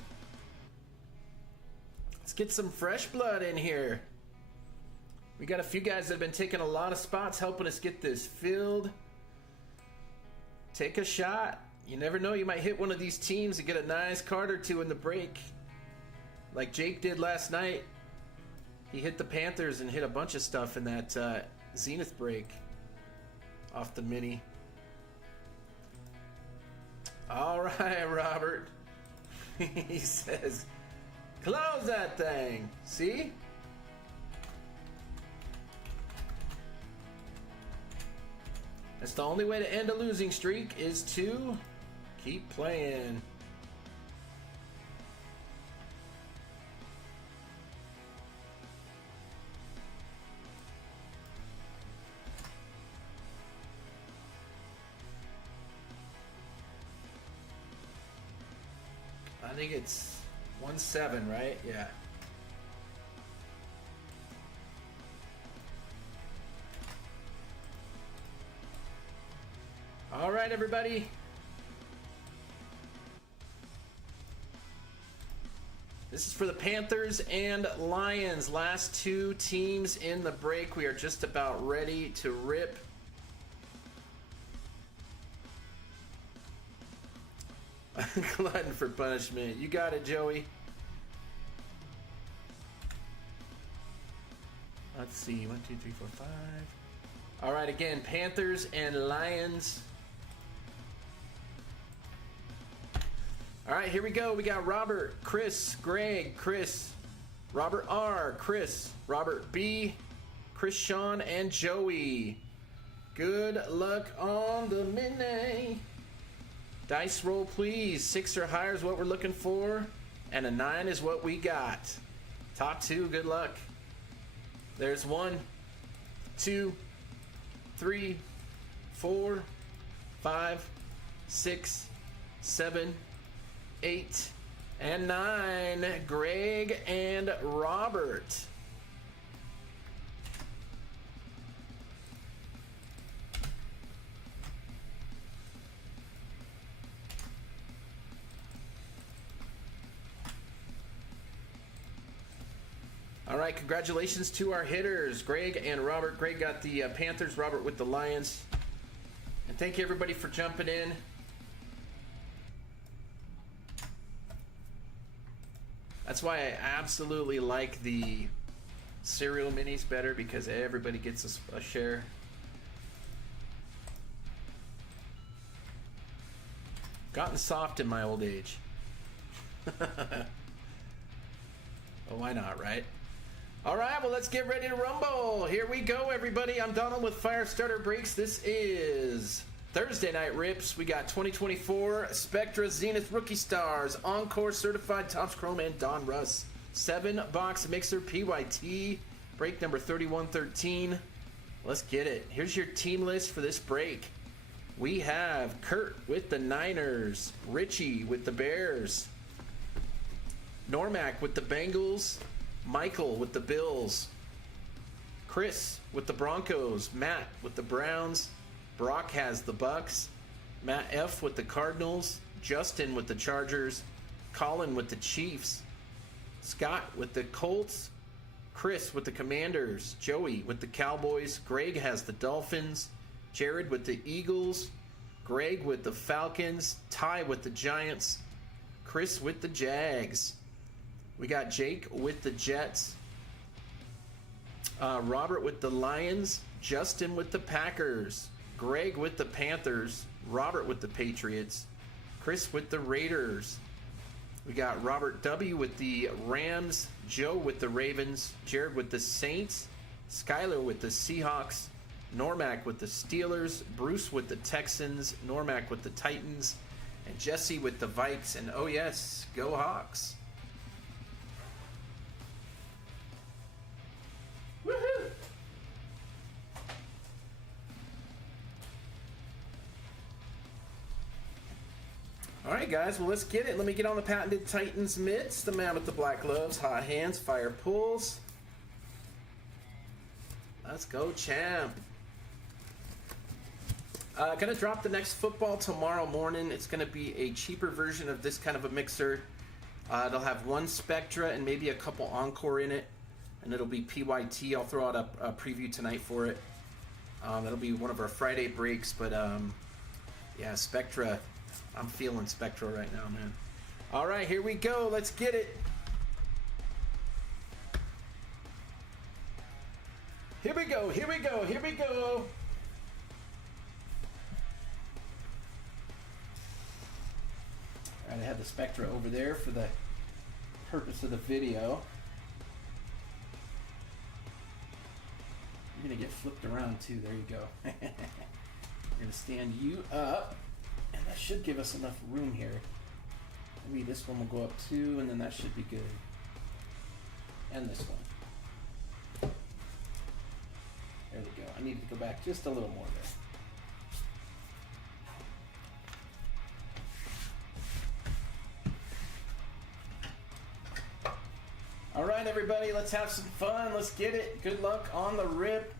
Let's get some fresh blood in here. We got a few guys that have been taking a lot of spots helping us get this filled. Take a shot. You never know, you might hit one of these teams and get a nice card or 2 in the break. Like Jake did last night. He hit the Panthers and hit a bunch of stuff in that Zenith break off the mini. All right, Robert. He says, close that thing. See? That's the only way to end a losing streak, is to keep playing. I think it's 1-7, right? Yeah. All right, everybody. This is for the Panthers and Lions. Last 2 teams in the break. We are just about ready to rip. Glutton for punishment. You got it, Joey. Let's see. 1, 2, 3, 4, 5. All right, again, Panthers and Lions. All right, here we go. We got Robert, Chris, Greg, Chris, Robert R, Chris, Robert B, Chris, Sean, and Joey. Good luck on the mini. Dice roll, please. 6 or higher is what we're looking for, and a 9 is what we got. Top 2, good luck. There's 1, 2, 3, 4, 5, 6, 7, 8, And 9, Greg and Robert. All right, congratulations to our hitters, Greg and Robert. Greg got the Panthers, Robert with the Lions. And thank you, everybody, for jumping in. That's why I absolutely like the cereal minis better, because everybody gets a share. Gotten soft in my old age. Well, why not, right? All right, well, let's get ready to rumble. Here we go, everybody. I'm Donald with Firestarter Breaks. This is Thursday Night Rips. We got 2024 Spectra Zenith Rookie Stars, Encore Certified Topps Chrome, and Donruss 7-box mixer PYT. Break number 3113. Let's get it. Here's your team list for this break. We have Kurt with the Niners, Richie with the Bears, Normac with the Bengals, Michael with the Bills, Chris with the Broncos, Matt with the Browns, Brock has the Bucks, Matt F with the Cardinals, Justin with the Chargers, Colin with the Chiefs, Scott with the Colts, Chris with the Commanders, Joey with the Cowboys, Greg has the Dolphins, Jared with the Eagles, Greg with the Falcons, Ty with the Giants, Chris with the Jags. We got Jake with the Jets, Robert with the Lions, Justin with the Packers, Greg with the Panthers, Robert with the Patriots, Chris with the Raiders. We got Robert W with the Rams, Joe with the Ravens, Jared with the Saints, Skylar with the Seahawks, Normac with the Steelers, Bruce with the Texans, Normac with the Titans, and Jesse with the Vikes. And oh yes, go Hawks. Woohoo! All right, guys, well, let's get it. Let me get on the patented Titans mitts, the man with the black gloves, hot hands, fire pulls. Let's go, champ. Gonna drop the next football tomorrow morning. It's gonna be a cheaper version of this kind of a mixer. It'll have one Spectra and maybe a couple Encore in it, and it'll be PYT. I'll throw out a preview tonight for it. That'll be one of our Friday breaks, but yeah, Spectra. I'm feeling Spectra right now, man. All right, here we go. Let's get it. Here we go, here we go, here we go. All right, I have the Spectra over there for the purpose of the video. You're gonna get flipped around too, there you go. We're gonna stand you up, and that should give us enough room here. Maybe this one will go up too, and then that should be good. And this one. There we go. I need to go back just a little more there. All right, everybody, let's have some fun. Let's get it. Good luck on the rip.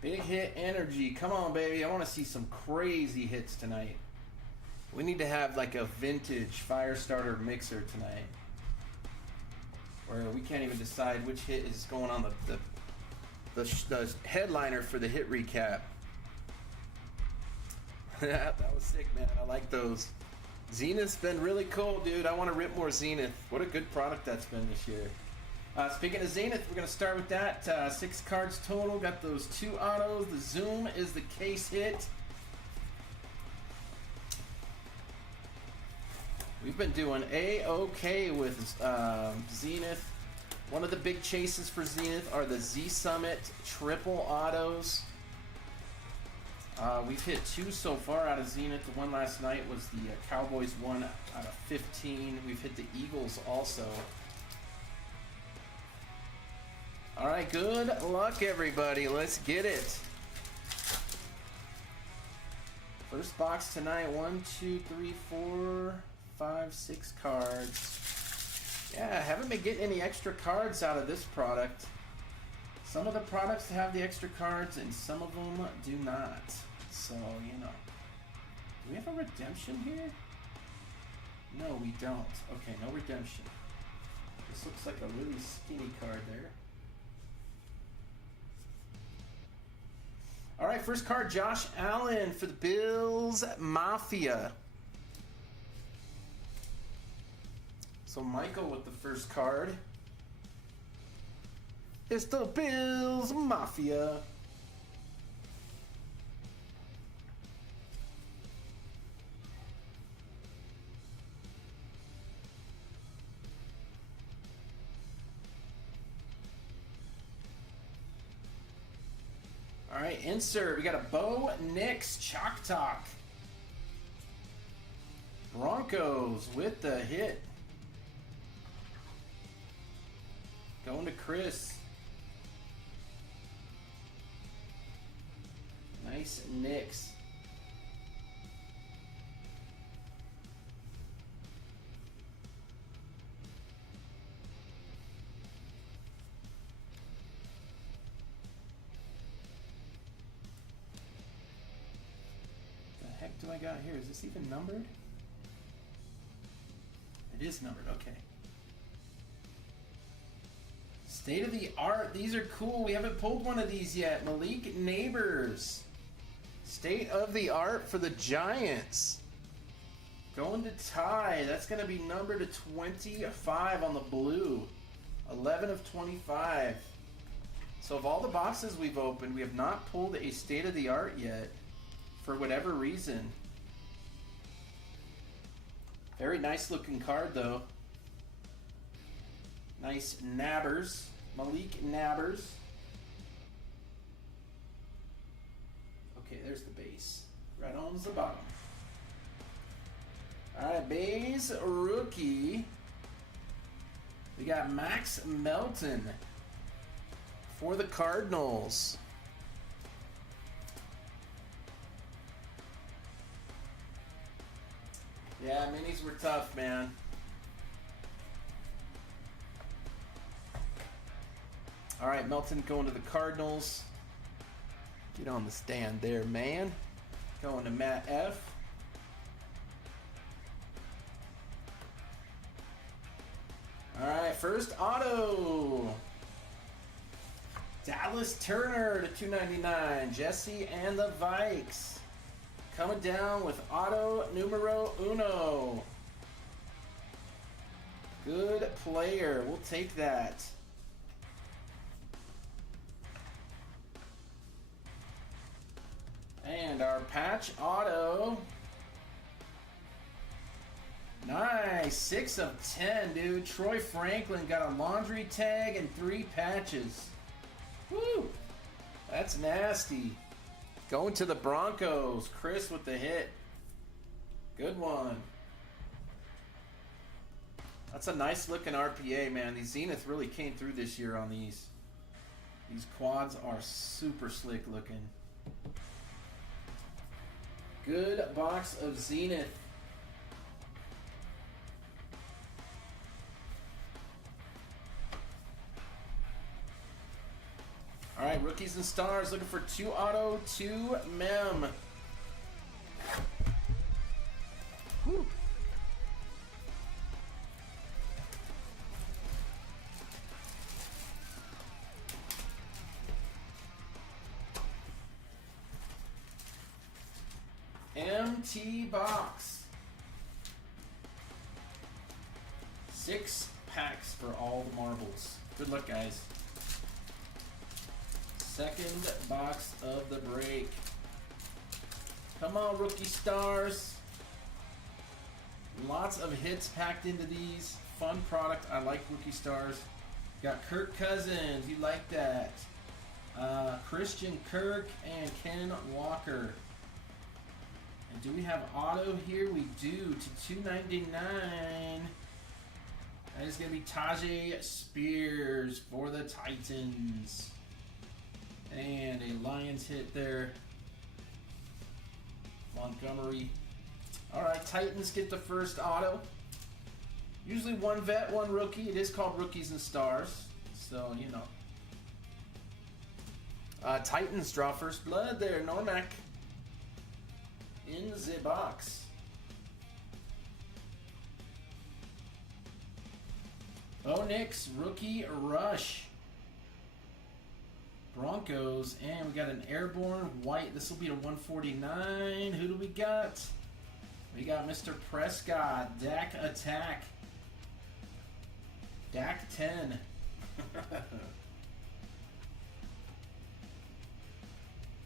Big hit energy. Come on, baby. I want to see some crazy hits tonight. We need to have like a vintage Firestarter mixer tonight, where we can't even decide which hit is going on the headliner for the hit recap. That was sick, man. I like those. Zenith's been really cool, dude. I want to rip more Zenith. What a good product that's been this year. Speaking of Zenith, we're going to start with that. 6 cards total. Got those 2 autos. The Zoom is the case hit. We've been doing A-OK with Zenith. One of the big chases for Zenith are the Z Summit triple autos. We've hit 2 so far out of Zenith. The one last night was the Cowboys 1 out of 15. We've hit the Eagles also. All right, good luck, everybody. Let's get it. First box tonight, 1, 2, 3, 4, 5, 6 cards. Yeah, I haven't been getting any extra cards out of this product. Some of the products have the extra cards and some of them do not. So, you know. Do we have a redemption here? No, we don't. Okay, no redemption. This looks like a really skinny card there. All right, first card, Josh Allen for the Bills Mafia. So Michael with the first card. It's the Bills Mafia. All right, insert. We got a Bo Nix Chalk Talk. Broncos with the hit. Going to Chris. Nice Knicks. The heck do I got here? Is this even numbered? It is numbered, okay. State of the art. These are cool. We haven't pulled one of these yet. Malik Neighbors. State of the art for the Giants. Going to Ty. That's going to be numbered to 25 on the blue. 11 of 25. So of all the boxes we've opened, we have not pulled a state of the art yet. For whatever reason. Very nice looking card though. Nice Nabbers. Malik Nabbers. Okay, there's the base. Right on the bottom. Alright, base rookie. We got Max Melton for the Cardinals. Yeah, minis were tough, man. All right, Melton going to the Cardinals. Get on the stand there, man. Going to Matt F. All right, first auto. Dallas Turner to 299. Jesse and the Vikes. Coming down with auto numero uno. Good player. We'll take that. And our patch auto. Nice. 6 of 10, dude. Troy Franklin got a laundry tag and 3 patches. Woo! That's nasty. Going to the Broncos. Chris with the hit. Good one. That's a nice looking RPA, man. These Zenith really came through this year on these. These quads are super slick looking. Good box of Zenith. All right, rookies and stars looking for 2 auto, 2 mem. Whew. MT box. 6 packs for all the marbles. Good luck, guys. Second box of the break. Come on, rookie stars. Lots of hits packed into these. Fun product. I like rookie stars. Got Kirk Cousins. You like that. Christian Kirk and Ken Walker. And do we have auto here? We do to 299. That is going to be Tajay Spears for the Titans. And a Lions hit there. Montgomery. All right, Titans get the first auto. Usually one vet, one rookie. It is called Rookies and Stars. So, you know. Titans draw first blood there. Normac in the box. Onyx, rookie rush. Broncos, and we got an airborne white. This will be a 149. Who do we got? We got Mr. Prescott, Dak attack. Dak 10.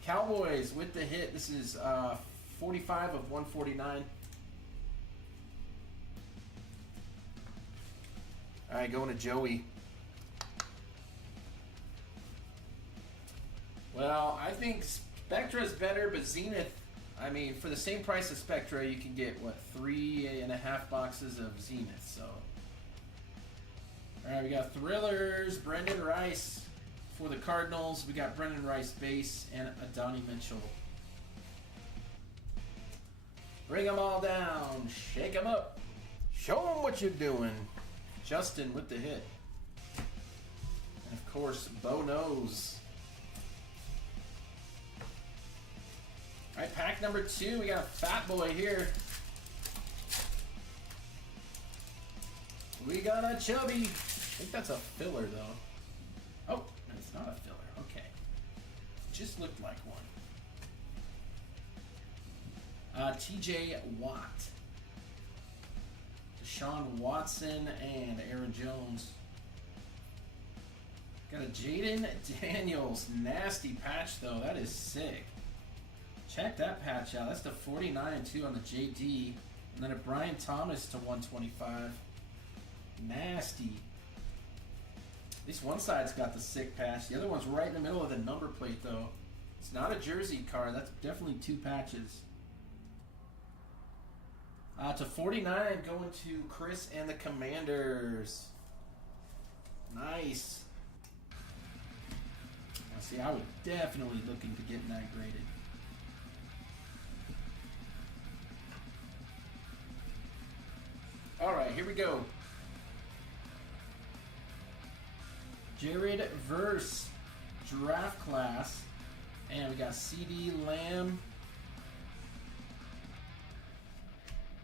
Cowboys with the hit. This is 45 of 149. All right, going to Joey. Well, I think Spectra is better, but Zenith, I mean, for the same price as Spectra, you can get, what, 3.5 boxes of Zenith, so. All right, we got Thrillers, Brendan Rice for the Cardinals. We got Brendan Rice base and Adonai Mitchell. Bring them all down, shake them up, show them what you're doing. Justin with the hit. And of course, Bo knows. All right, pack number 2. We got a fat boy here. We got a chubby. I think that's a filler, though. Oh, no, it's not a filler. Okay. Just looked like one. TJ Watt. Deshaun Watson and Aaron Jones. Got a Jaden Daniels. Nasty patch, though. That is sick. Check that patch out. That's the 49 too on the JD. And then a Brian Thomas to 125. Nasty. At least one side's got the sick patch. The other one's right in the middle of the number plate, though. It's not a jersey card. That's definitely 2 patches. To 49, going to Chris and the Commanders. Nice. Now, see, I was definitely looking to get that graded. All right, here we go. Jared Verse, draft class. And we got CD Lamb.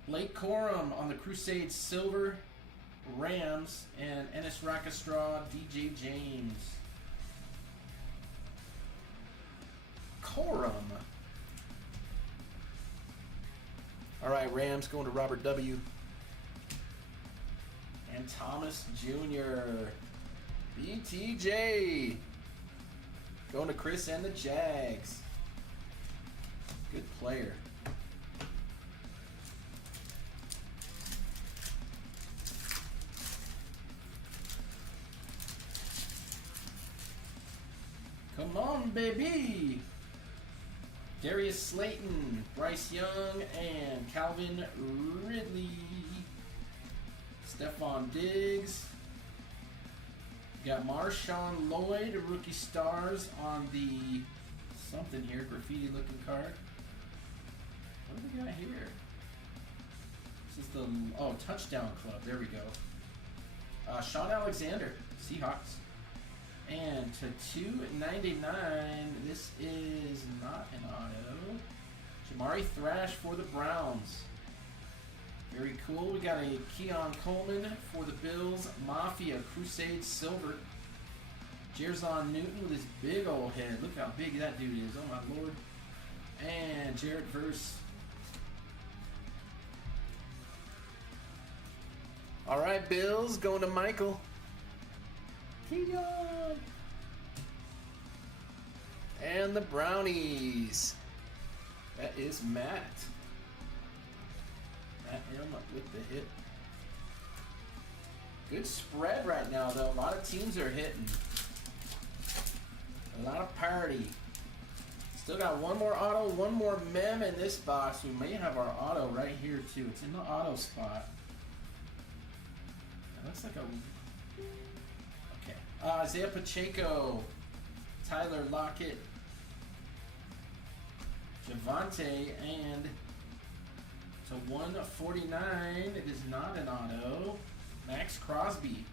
Blake Corum on the Crusade Silver, Rams, and Ennis Rockestraw, DJ James. Corum. All right, Rams going to Robert W. And Thomas Jr. BTJ. Going to Chris and the Jags. Good player. Come on, baby! Darius Slayton, Bryce Young, and Calvin Ridley. Stephon Diggs. We got Marshawn Lloyd, rookie stars on the something here, graffiti looking card. What do we got here? This is the, oh, Touchdown Club. There we go. Sean Alexander, Seahawks. And to 299, this is not an auto. Jamari Thrash for the Browns. Very cool. We got a Keon Coleman for the Bills. Mafia Crusade Silver. Jerzon Newton with his big old head. Look how big that dude is. Oh my lord. And Jared Verse. All right, Bills going to Michael. Keon. And the Brownies. That is Matt. Matt M with the hit. Good spread right now, though. A lot of teams are hitting. A lot of party. Still got one more auto, one more mem in this box. We may have our auto right here, too. It's in the auto spot. That looks like a... Isaiah Pacheco, Tyler Lockett, Javante, and to 149, it is not an auto. Max Crosby.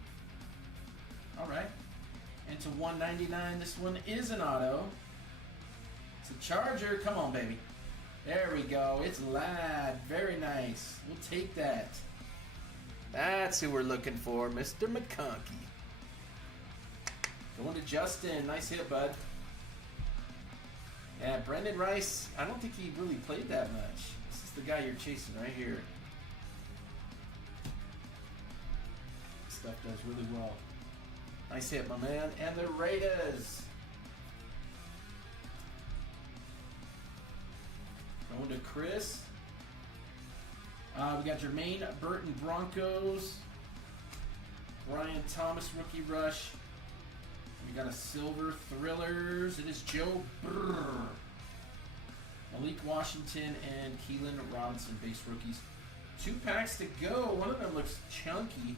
All right. And to 199, this one is an auto. It's a Charger. Come on, baby. There we go. It's Ladd. Very nice. We'll take that. That's who we're looking for, Mr. McConkey. Going to Justin. Nice hit, bud. Yeah, Brendan Rice, I don't think he really played that much. This is the guy you're chasing right here. Stuff does really well. Nice hit, my man. And the Raiders. Going to Chris. We got Jermaine Burton Broncos. Brian Thomas rookie rush. We got a silver Thrillers. It is Joe Brrr. Malik Washington and Keelan Robinson base rookies. 2 packs to go. One of them looks chunky.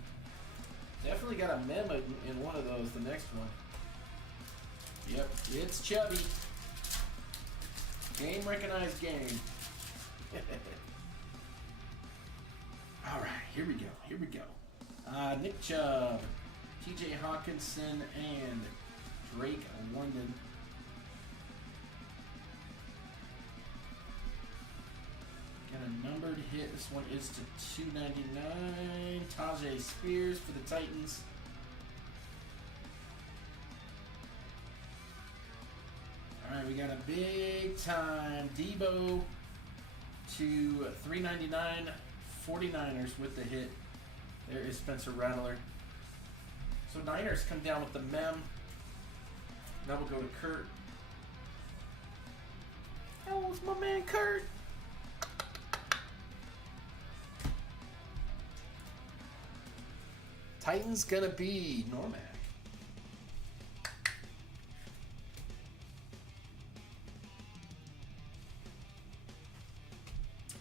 Definitely got a memo in one of those. The next one. Yep, it's chubby. Game recognized game. All right, here we go. Here we go. Nick Chubb, T.J. Hawkinson, and Drake London. Got a numbered hit. This one is to 299. Tajay Spears for the Titans. All right, we got a big time Debo to 399. 49ers with the hit. There is Spencer Rattler. So Niners come down with the mem. Now we'll go to Kurt. Oh, it's my man Kurt. Titans gonna be Normac.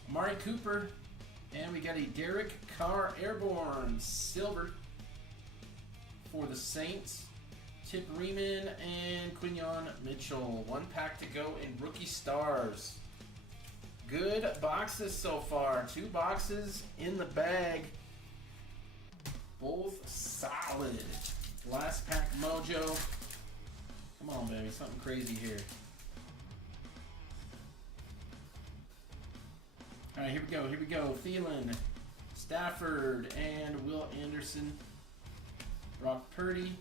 Amari Cooper. And we got a Derek Carr Airborne Silver for the Saints. Tip Riemann and Quinyon Mitchell. 1 pack to go in Rookie Stars. Good boxes so far. 2 boxes in the bag. Both solid. Last pack mojo. Come on, baby. Something crazy here. All right, here we go. Here we go. Thielen, Stafford, and Will Anderson. Brock Purdy.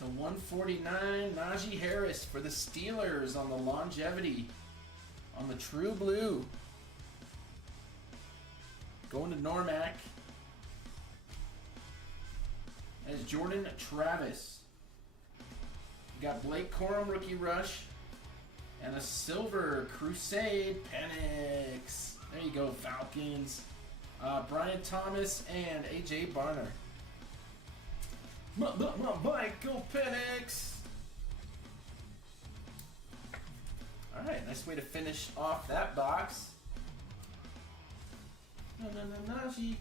To 149, Najee Harris for the Steelers on the longevity. On the True Blue. Going to Normac. As Jordan Travis. We got Blake Corum rookie rush. And a silver Crusade Penix. There you go, Falcons. Brian Thomas and A.J. Barner. Michael Penix. All right, nice way to finish off that box. Najee.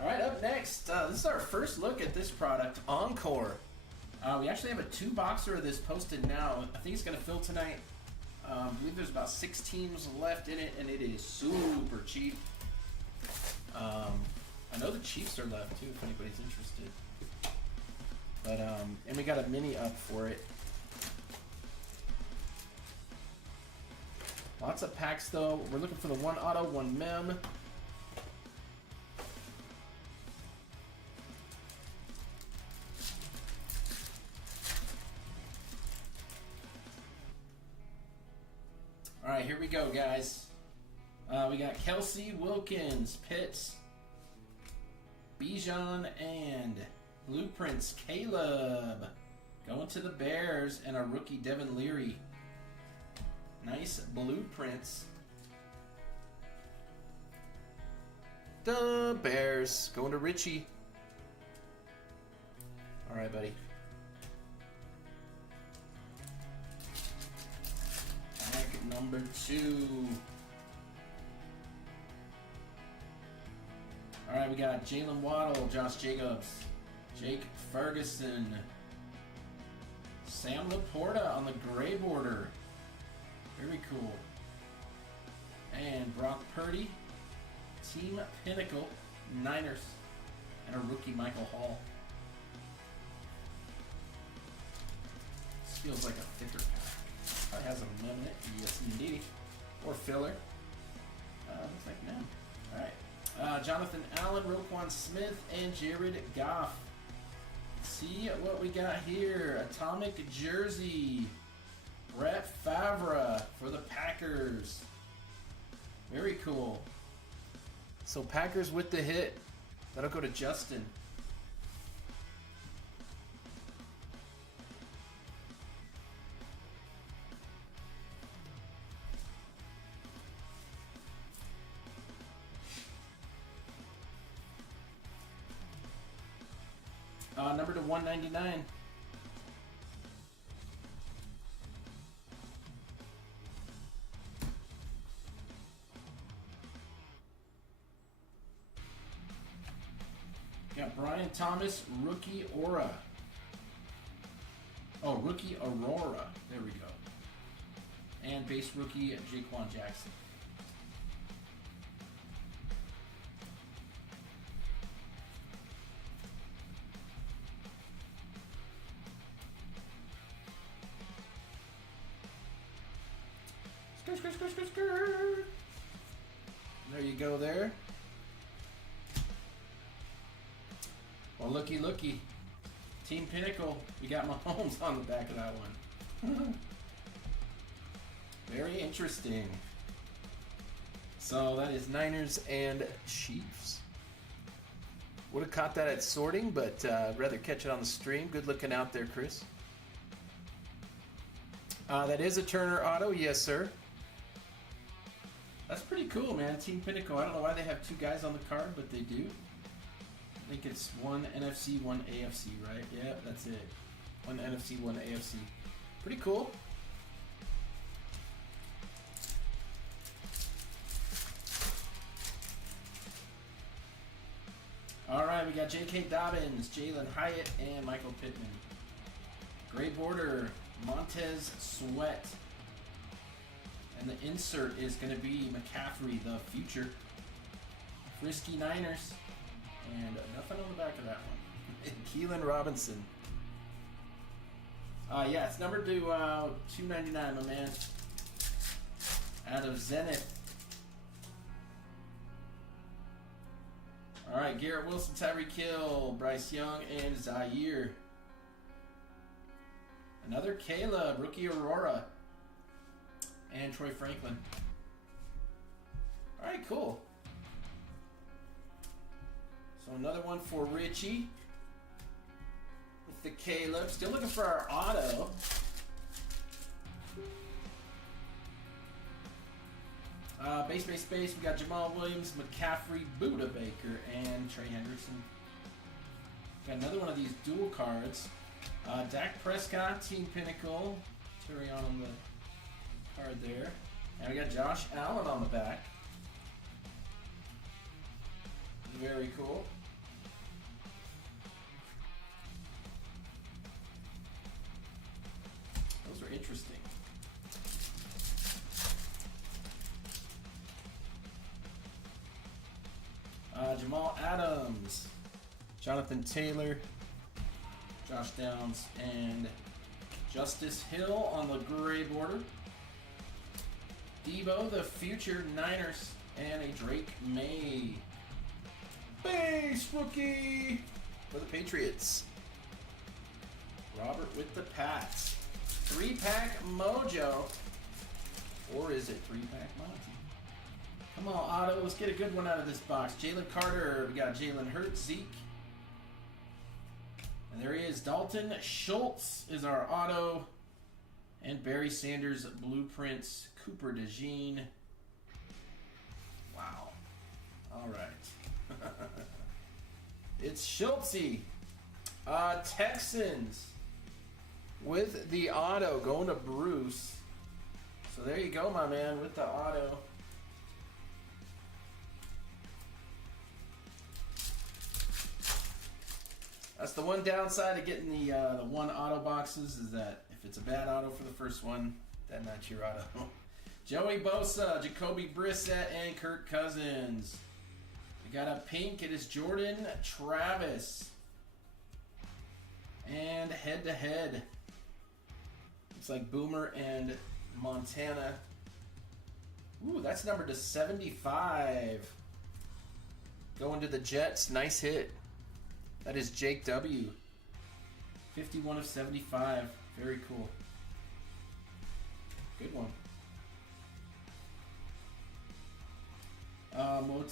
All right, up next, this is our first look at this product, Encore. We actually have a 2-boxer of this posted now. I think it's going to fill tonight. I believe there's about 6 teams left in it, and it is super cheap. I know the Chiefs are left, too, if anybody's interested. But, and we got a mini up for it. Lots of packs, though. We're looking for the 1 auto, 1 mem. All right, here we go, guys. We got Kelsey, Wilkins, Pitts, Bijan, and Blueprints, Caleb. Going to the Bears, and our rookie, Devin Leary. Nice Blueprints. The Bears. Going to Richie. All right, buddy. Number 2. All right, we got Jalen Waddle, Josh Jacobs, Jake Ferguson, Sam Laporta on the gray border. Very cool. And Brock Purdy, Team Pinnacle, Niners, and a rookie Michael Hall. This feels like a thicker pack. Probably has a limit, yes indeed, or filler. Looks like no. All right. Jonathan Allen, Roquan Smith, and Jared Goff. See what we got here. Atomic jersey. Brett Favre for the Packers. Very cool. So Packers with the hit. That'll go to Justin. Number to 199. Got Brian Thomas, rookie aura. Oh, rookie Aurora. There we go. And base rookie Jaquan Jackson. There you go there. Well, looky. Team Pinnacle. We got Mahomes on the back of that one. Very interesting. So that is Niners and Chiefs. Would have caught that at sorting, but rather catch it on the stream. Good looking out there, Chris. That is a Turner auto. Yes, sir. That's pretty cool, man. Team Pinnacle. I don't know why they have two guys on the card, but they do. I think it's one NFC, one AFC, right? Yeah, that's it. One NFC, one AFC. Pretty cool. All right, we got J.K. Dobbins, Jalen Hyatt, and Michael Pittman. Gray border, Montez Sweat. And the insert is going to be McCaffrey, the future. Frisky Niners. And nothing on the back of that one. Keelan Robinson. Yeah, it's numbered to 299, my man. Out of Zenith. All right, Garrett Wilson, Tyreek Hill, Bryce Young, and Zaire. Another Caleb, rookie Aurora. And Troy Franklin. All right, cool. So another one for Richie. With the Caleb. Still looking for our auto. Base. We got Jamal Williams, McCaffrey, Buda Baker, and Trey Hendrickson. Got another one of these dual cards. Dak Prescott, Team Pinnacle. Terry on the card there. And we got Josh Allen on the back. Very cool. Those are interesting. Jamal Adams, Jonathan Taylor, Josh Downs, and Justice Hill on the gray border. Debo, the future Niners, and a Drake May. Base rookie for the Patriots. Robert with the Pats. 3-pack Mojo. Or is it 3-pack Monty? Come on, Otto. Let's get a good one out of this box. Jalen Carter. We got Jalen Hurts, Zeke. And there he is. Dalton Schultz is our auto. And Barry Sanders Blueprints. Cooper DeJean. Wow. All right. It's Schultzy. Texans with the auto going to Bruce. So there you go, my man, with the auto. That's the one downside of getting the one auto boxes is that if If it's a bad auto for the first one, then that's your auto. Joey Bosa, Jacoby Brissett, and Kirk Cousins. We got a pink. It is Jordan Travis. And head-to-head. Looks like Boomer and Montana. Ooh, that's numbered to 75. Going to the Jets. Nice hit. That is Jake W. 51 of 75. Very cool. Good one.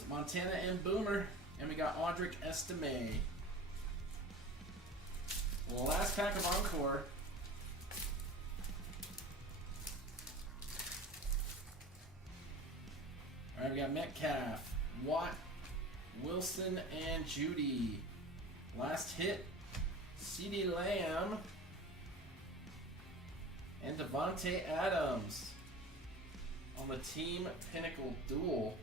Montana and Boomer. And we got Audric Estime. Last pack of Encore. All right, we got Metcalf, Watt, Wilson, and Judy. Last hit, CeeDee Lamb, and Devontae Adams on the Team Pinnacle Duel.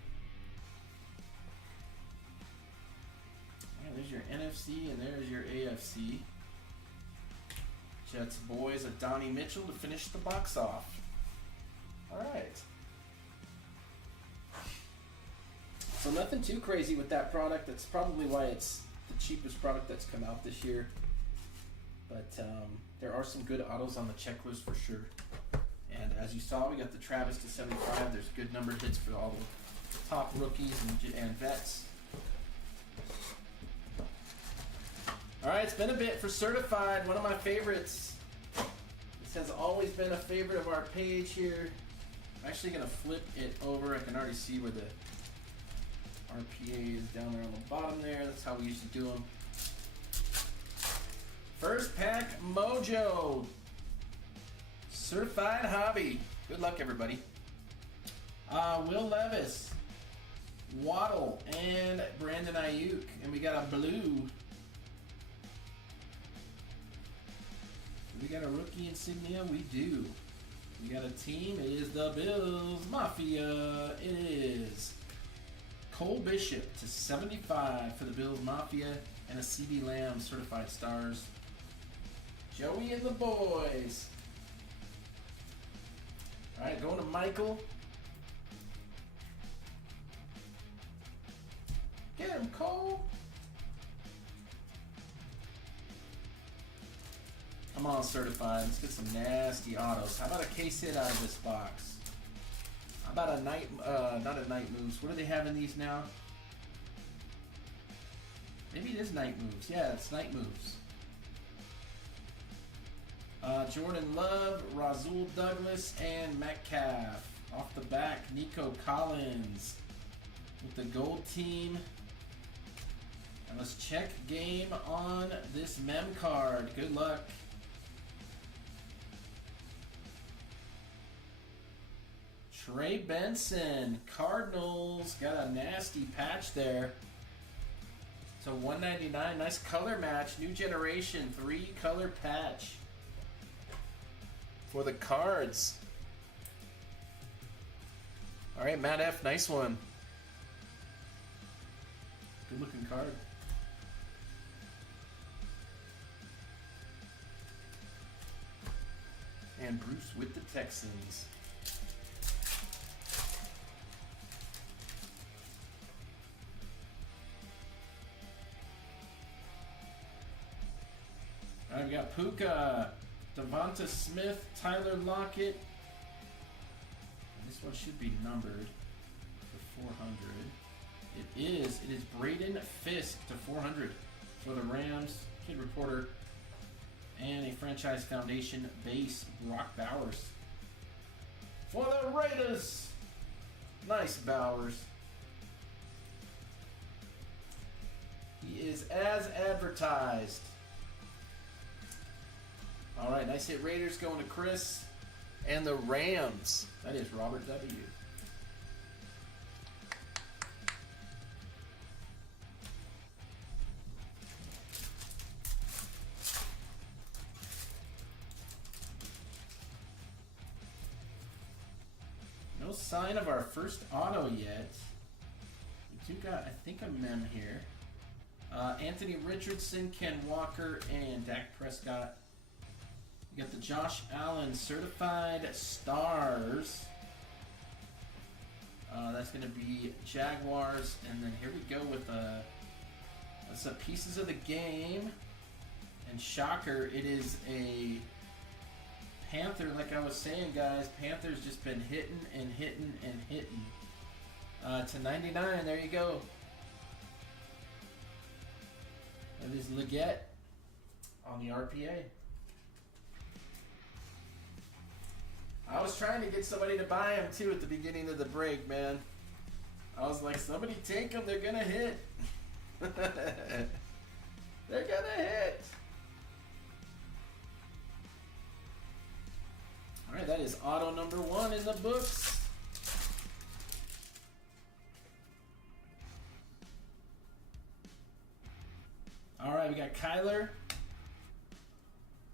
All right, there's your NFC, and there's your AFC. Jets boys, a Donnie Mitchell to finish the box off. All right. So nothing too crazy with that product. That's probably why it's the cheapest product that's come out this year. But there are some good autos on the checklist for sure. And as you saw, we got the Travis to 75. There's good numbered hits for all the top rookies and vets. All right, it's been a bit for Certified, one of my favorites. This has always been a favorite of our page here. I'm actually going to flip it over. I can already see where the RPA is down there on the bottom there. That's how we used to do them. First pack Mojo. Certified Hobby. Good luck, everybody. Will Levis, Waddle, and Brandon Ayuk. And we got a blue. We got a rookie insignia. We do. We got a team. It is the Bills Mafia. It is Cole Bishop to 75 for the Bills Mafia, and a CeeDee Lamb Certified Stars. Joey and the boys. All right, going to Michael. Get him, Cole. Come on, Certified. Let's get some nasty autos. How about a case hit out of this box? How about a night, not a night moves. What do they have in these now? Maybe it is night moves. Yeah, it's night moves. Jordan Love, Razul Douglas, and Metcalf. Off the back, Nico Collins with the gold team. And let's check game on this mem card. Good luck. Trey Benson, Cardinals, got a nasty patch there. So 199, nice color match, new generation, 3-color patch for the Cards. All right, Matt F, nice one. Good looking card. And Bruce with the Texans. All right, we got Puka, Devonta Smith, Tyler Lockett. And this one should be numbered for 400. It is Braden Fisk to 400 for the Rams, Kid Reporter, and a Franchise Foundation base, Brock Bowers. For the Raiders, nice Bowers. He is as advertised. All right, nice hit Raiders going to Chris. And the Rams, that is Robert W. No sign of our first auto yet. We do got, I think, a mem here. Anthony Richardson, Ken Walker, and Dak Prescott. We got the Josh Allen Certified Stars. That's going to be Jaguars. And then here we go with some pieces of the game. And shocker, it is a Panther, like I was saying, guys. Panthers just been hitting and hitting and hitting. To 99, there you go. That is Leggett on the RPA. I was trying to get somebody to buy him too at the beginning of the break, man. I was like, somebody take them, they're gonna hit. They're gonna hit. Alright, that is auto number 1 in the books. Alright, we got Kyler,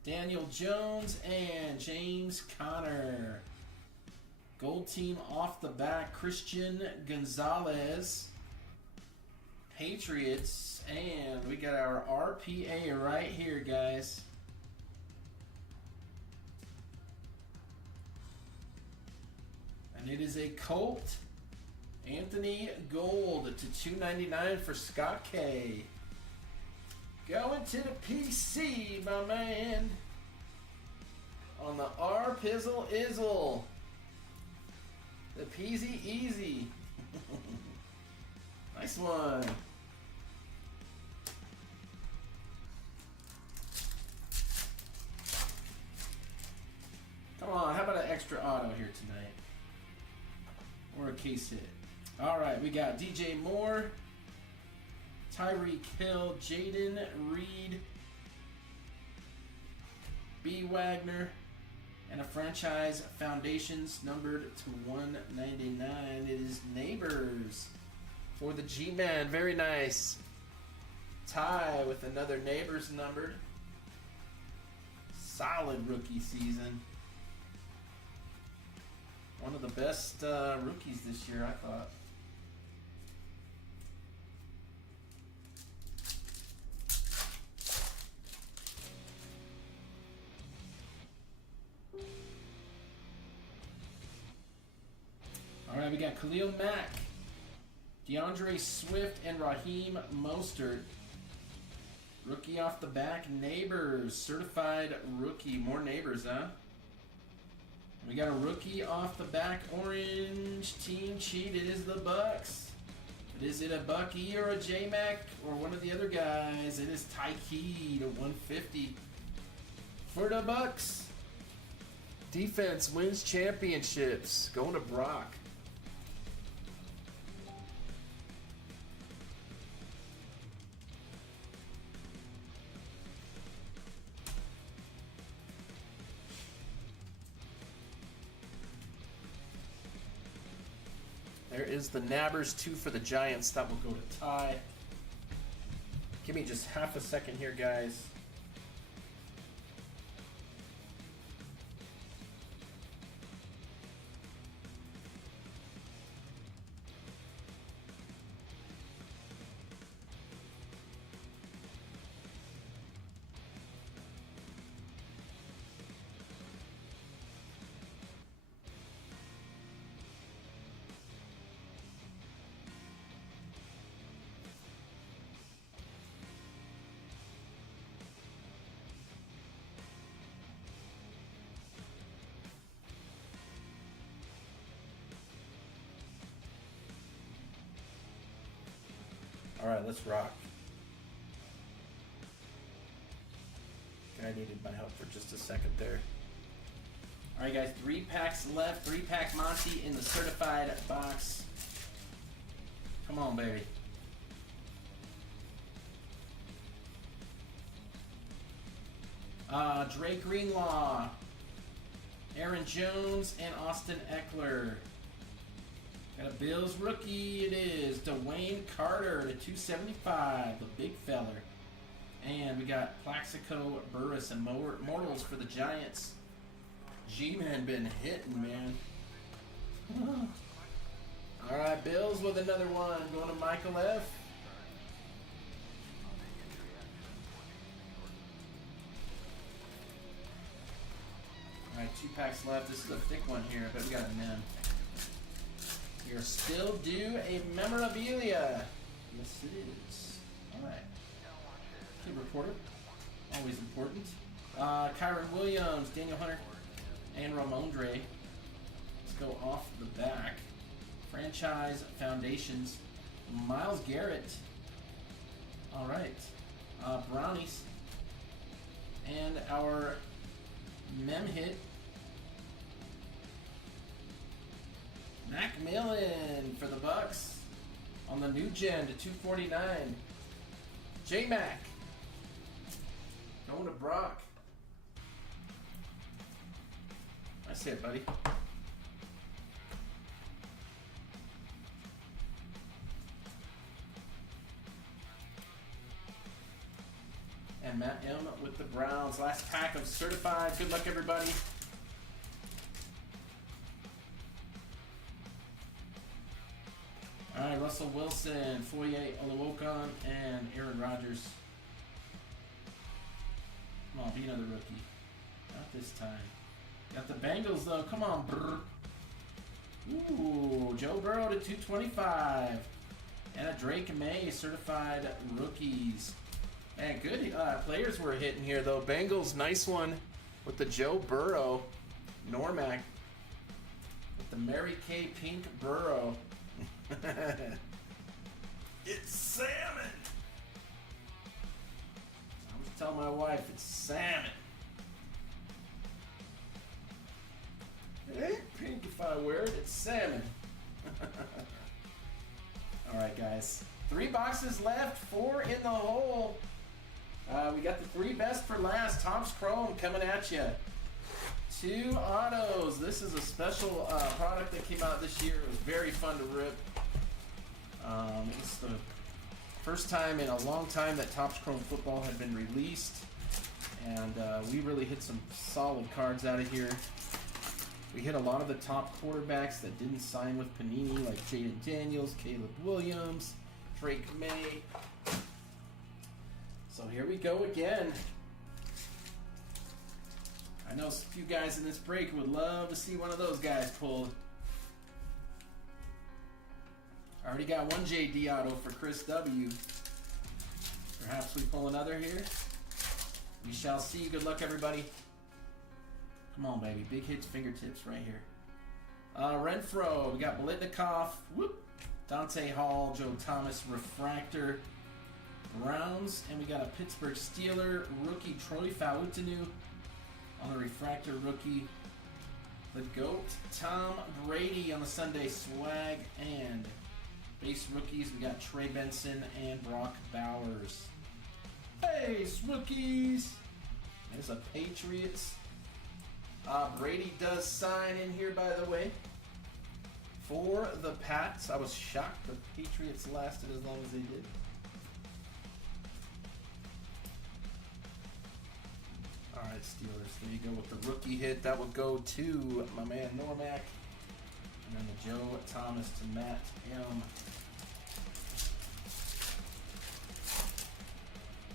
Daniel Jones, and James Conner. Gold team off the back, Christian Gonzalez, Patriots, and we got our RPA right here, guys. And it is a Colt, Anthony Gold to 299 for Scott K. Going to the PC, my man. On the R Pizzle Izzle. The Peasy Easy. Nice one. Come on, how about an extra auto here tonight? Or a case hit. Alright, we got DJ Moore, Tyreek Hill, Jaden Reed, B. Wagner, and a franchise foundations numbered to 199. It is Neighbors for the G-Man. Very nice. Ty with another Neighbors numbered. Solid rookie season. One of the best rookies this year, I thought. All right, we got Khalil Mack, DeAndre Swift, and Raheem Mostert. Rookie off the back, Neighbors, certified rookie. More Neighbors, huh? We got a rookie off the back, orange team cheat. It is the Bucks. But is it a Bucky or a J-Mac or one of the other guys? It is Tyke to 150 for the Bucks. Defense wins championships. Going to Brock. There is the Nabbers 2 for the Giants. That will go to Ty. Give me just half a second here, guys. All right, let's rock. I needed my help for just a second there. All right, guys, 3 packs left. 3-pack Monty in the certified box. Come on, baby. Dre Greenlaw, Aaron Jones, and Austin Eckler. Got a Bills rookie. It is Dwayne Carter to 275, the big feller. And we got Plaxico Burress and Mortals for the Giants. G-Man been hitting, man. All right, Bills with another one. Going to Michael F. Alright, 2 packs left. This is a thick one here, but we got a mem. You're still due a memorabilia. Yes, it is. Alright. Team reporter. Always important. Kyron Williams, Daniel Hunter, and Ramondre. Let's go off the back. Franchise Foundations. Myles Garrett. Alright. Brownies. And our mem hit. Macmillan for the Bucks on the new gen to 249. J-Mac going to Brock. Nice hit, buddy. And Matt M with the Browns. Last pack of certified. Good luck, everybody. All right, Russell Wilson, Foye Oluokun, and Aaron Rodgers. Come on, be another rookie. Not this time. Got the Bengals, though. Come on, brr. Ooh, Joe Burrow to 225. And a Drake May, certified rookies. Man, good players we're hitting here, though. Bengals, nice one with the Joe Burrow. Normac with the Mary Kay Pink Burrow. It's salmon. I always tell my wife it's salmon. It ain't pink if I wear it, it's salmon. Alright, guys. 3 boxes left, 4 in the hole. We got the 3 best for last. Topps Chrome coming at you. 2 autos. This is a special product that came out this year. It was very fun to rip. It's the first time in a long time that Topps Chrome football had been released. And we really hit some solid cards out of here. We hit a lot of the top quarterbacks that didn't sign with Panini, like Jaden Daniels, Caleb Williams, Drake May. So here we go again. I know a few guys in this break would love to see one of those guys pulled. I already got one JD auto for Chris W. Perhaps we pull another here. We shall see. Good luck, everybody. Come on, baby. Big hits, fingertips right here. Renfro. We got Blitnikoff. Whoop. Dante Hall. Joe Thomas. Refractor. Browns. And we got a Pittsburgh Steeler rookie, Troy Fautanu. On the refractor rookie. The GOAT, Tom Brady on the Sunday swag. And base rookies, we got Trey Benson and Brock Bowers. Base rookies. There's a Patriots. Brady does sign in here, by the way, for the Pats. I was shocked the Patriots lasted as long as they did. All right, Steelers. There you go with the rookie hit. That will go to my man Normac. And then the Joe Thomas to Matt M.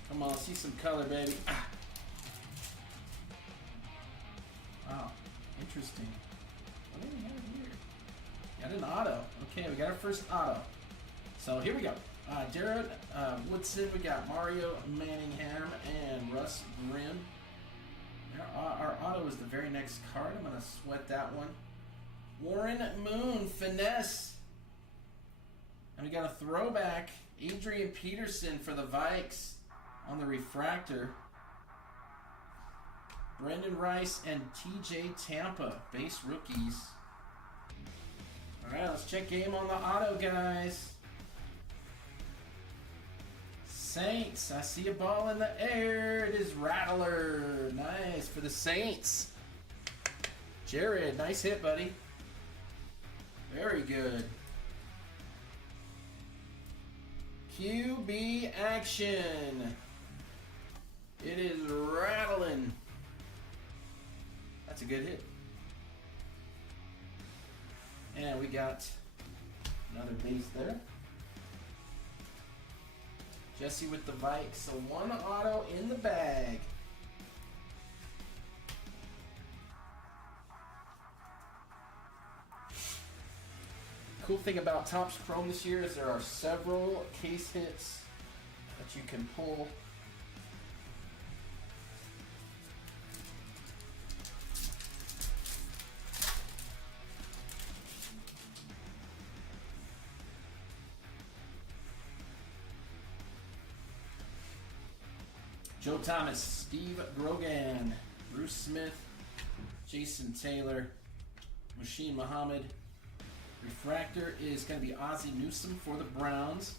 Come on, see some color, baby. Ah. Wow, interesting. What do we have here? Got an auto. Okay, we got our first auto. So here we go. Jared Woodson, we got Mario Manningham and Russ Grimm. Our auto is the very next card. I'm going to sweat that one. Warren Moon, Finesse. And we got a throwback, Adrian Peterson for the Vikes on the refractor. Brendan Rice and TJ Tampa, base rookies. All right, let's check game on the auto, guys. Saints, I see a ball in the air. It is Rattler. Nice for the Saints. Jared, nice hit, buddy. Very good. QB action. It is rattling. That's a good hit. And we got another base there. Jesse with the Vikes. So one auto in the bag. Cool thing about Topps Chrome this year is there are several case hits that you can pull. Joe Thomas, Steve Grogan, Bruce Smith, Jason Taylor, Machine Muhammad. Refractor is going to be Ozzie Newsome for the Browns.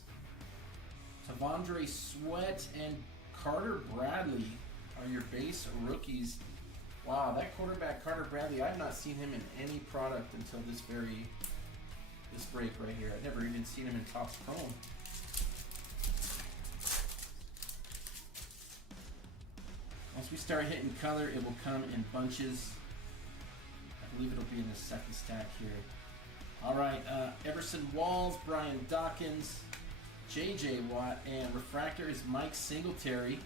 Tavondre Sweat and Carter Bradley are your base rookies. Wow, that quarterback Carter Bradley, I've not seen him in any product until this break right here. I've never even seen him in Topps Chrome. Once we start hitting color, it will come in bunches. I believe it'll be in the second stack here. All right, Everson Walls, Brian Dawkins, J.J. Watt, and refractor is Mike Singletary,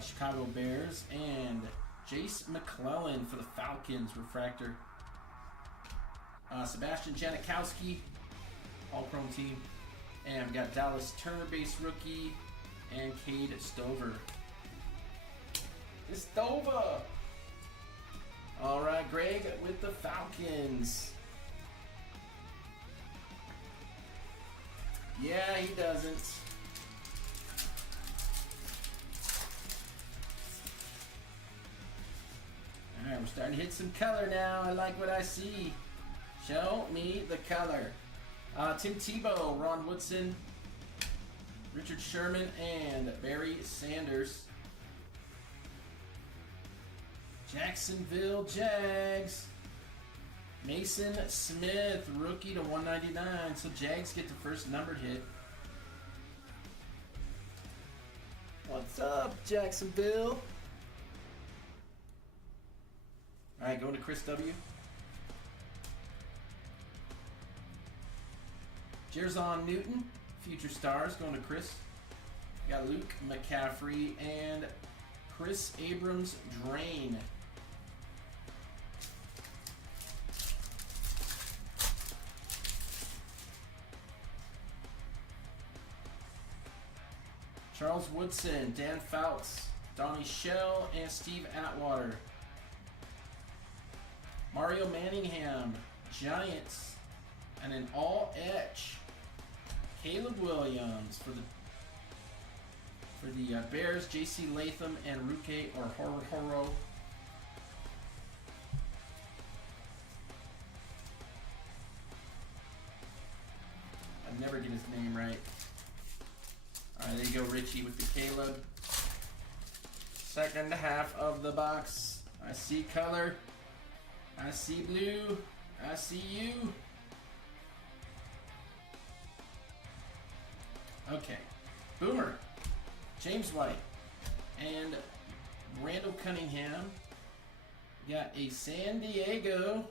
Chicago Bears, and Jace McClellan for the Falcons, refractor. Sebastian Janikowski, all-chrome team. And we got Dallas Turner, base rookie, and Cade Stover. Stover! All right, Greg with the Falcons. Yeah, he doesn't. All right, we're starting to hit some color now. I like what I see. Show me the color. Tim Tebow, Ron Woodson, Richard Sherman, and Barry Sanders. Jacksonville Jags. Mason Smith, rookie to 199. So Jags get the first numbered hit. What's up, Jacksonville? All right, going to Chris W. Jerzon Newton, future stars, going to Chris. We got Luke McCaffrey and Chris Abrams Drain. Charles Woodson, Dan Fouts, Donnie Shell, and Steve Atwater. Mario Manningham, Giants, and an all-etch Caleb Williams for the Bears, J.C. Latham, and Ruke or Horo. I never get his name right. All right, there you go, Richie, with the Caleb. Second half of the box. I see color. I see blue. I see you. Okay. Boomer, James White, and Randall Cunningham. We got a San Diego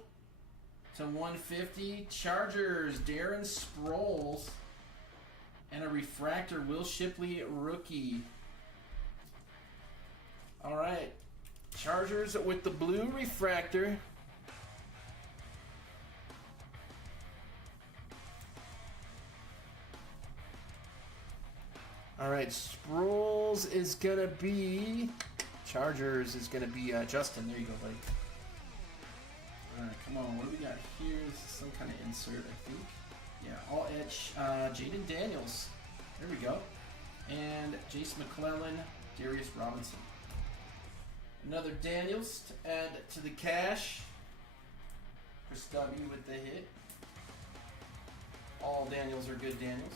to 150. Chargers, Darren Sproles. And a refractor, Will Shipley, rookie. All right. Chargers with the blue refractor. All right, Sproles is going to be... Chargers is going to be Justin. There you go, buddy. All right, come on. What do we got here? This is some kind of insert, I think. Yeah, all etch. Jaden Daniels. There we go. And Jace McClellan, Darius Robinson. Another Daniels to add to the cash. Chris W with the hit. All Daniels are good Daniels.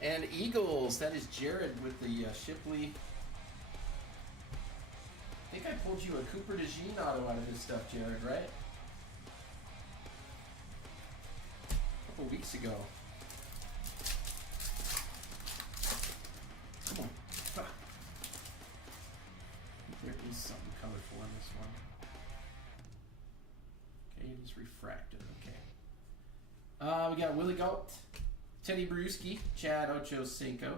And Eagles, that is Jared with the Shipley. I think I pulled you a Cooper DeJean auto out of this stuff, Jared, right? A couple weeks ago. Come on. Ah. There is something colorful in this one. Okay, it is refracted. Okay. We got Willie Galt, Teddy Bruschi, Chad Ochocinco,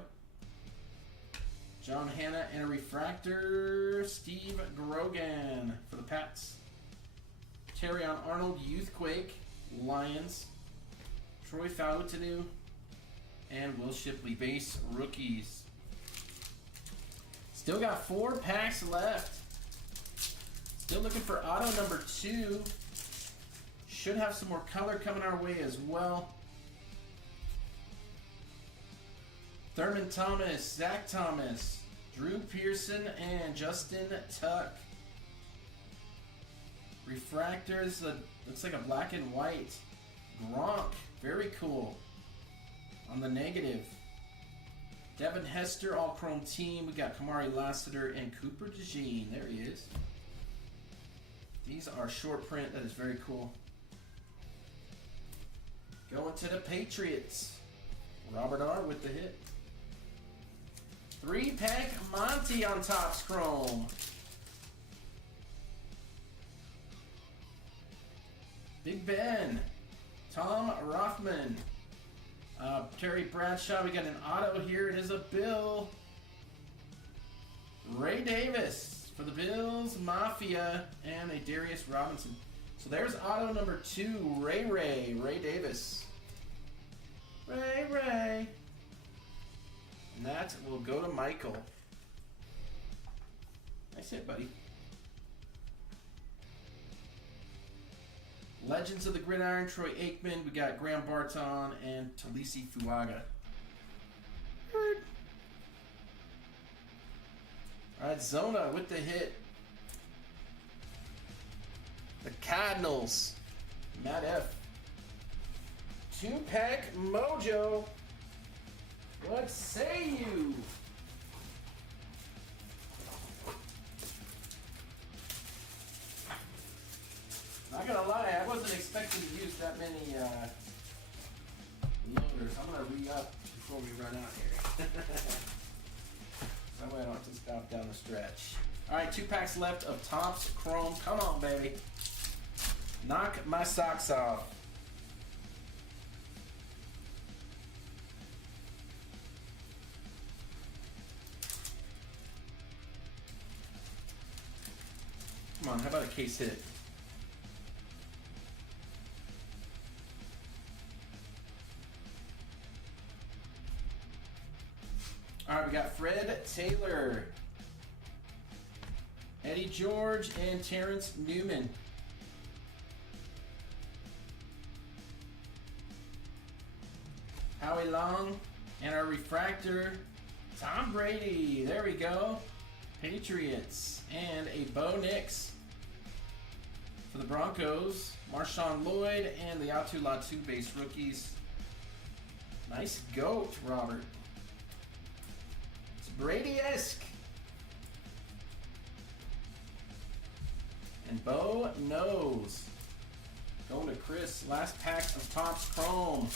John Hanna and a refractor. Steve Grogan for the Pats. Terrion Arnold, Youthquake, Lions. Troy Fautanu, and Will Shipley, base rookies. Still got 4 packs left. Still looking for auto number 2. Should have some more color coming our way as well. Thurman Thomas, Zach Thomas, Drew Pearson, and Justin Tuck. Refractors, looks like a black and white. Gronk, very cool. On the negative. Devin Hester, all chrome team. We got Kamari Lassiter and Cooper DeJean. There he is. These are short print. That is very cool. Going to the Patriots. Robert R. with the hit. 3-pack Monty on Topps Chrome. Big Ben. Tom Rothman. Terry Bradshaw. We got an auto here. It is a Bill. Ray Davis for the Bills Mafia. And a Darius Robinson. So there's auto number 2. Ray Davis. Ray. And that will go to Michael. Nice hit, buddy. Legends of the Gridiron, Troy Aikman. We got Graham Barton and Talisi Fuaga. All right, Zona with the hit. The Cardinals. Matt F. 2-pack Mojo. What say you? Not gonna lie, I wasn't expecting to use that many loaders. I'm gonna re-up before we run out here. That way I don't have to stop down the stretch. Alright, 2 packs left of Topps Chrome. Come on, baby. Knock my socks off. Come on, how about a case hit? All right, we got Fred Taylor, Eddie George, and Terrence Newman. Howie Long, and our refractor, Tom Brady. There we go. Patriots, and a Bo Nix for the Broncos. Marshawn Lloyd, and the Atu Latu base rookies. Nice goat, Robert. Brady-esque. And Bo knows. Going to Chris. Last pack of Topps Chrome.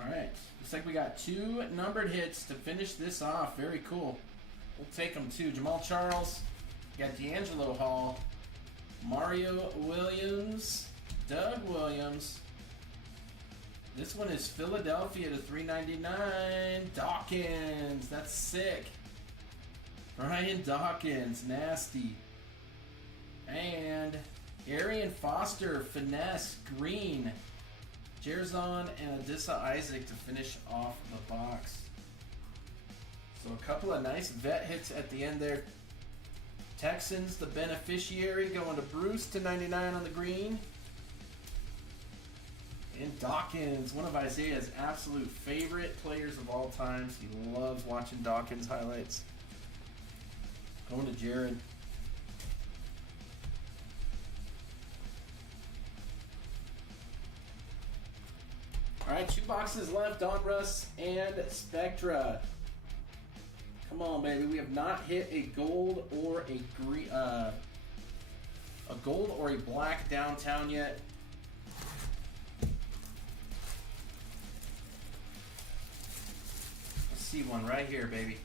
Alright. Looks like we got 2 numbered hits to finish this off. Very cool. We'll take them too. Jamal Charles. Got D'Angelo Hall. Mario Williams. Doug Williams. This one is Philadelphia to $3.99. Dawkins. That's sick. Brian Dawkins. Nasty. And Arian Foster. Finesse. Green. Jerzon and Adissa Isaac to finish off the box. So a couple of nice vet hits at the end there. Texans, the beneficiary, going to Bruce to 99 on the green. And Dawkins, one of Isaiah's absolute favorite players of all times. He loves watching Dawkins highlights. Going to Jared. All right, 2 boxes left. Donruss and Spectra. Come on, baby. We have not hit a gold or a green, a gold or a black downtown yet. See one right here, baby.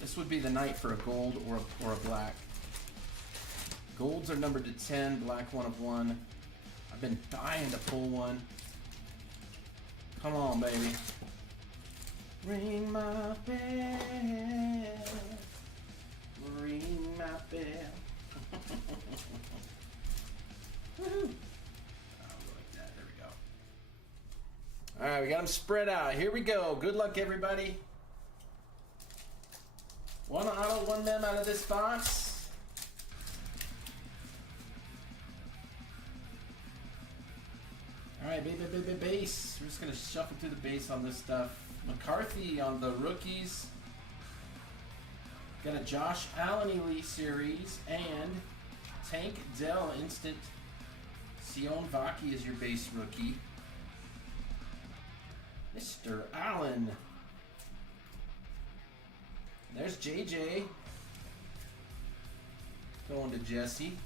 This would be the night for a gold or a black. Golds are numbered to 10, black 1 of 1. I've been dying to pull one. Come on, baby. Ring my bell. Ring my bell. Woohoo! Like that. There we go. All right, we got them spread out. Here we go. Good luck, everybody. One auto, one mem out of this box. All right, base. We're just gonna shuffle through the base on this stuff. McCarthy on the rookies. Got a Josh Allen Elite Series and Tank Dell Instant. Sion Vaki is your base rookie. Mr. Allen. There's JJ. Going to Jesse.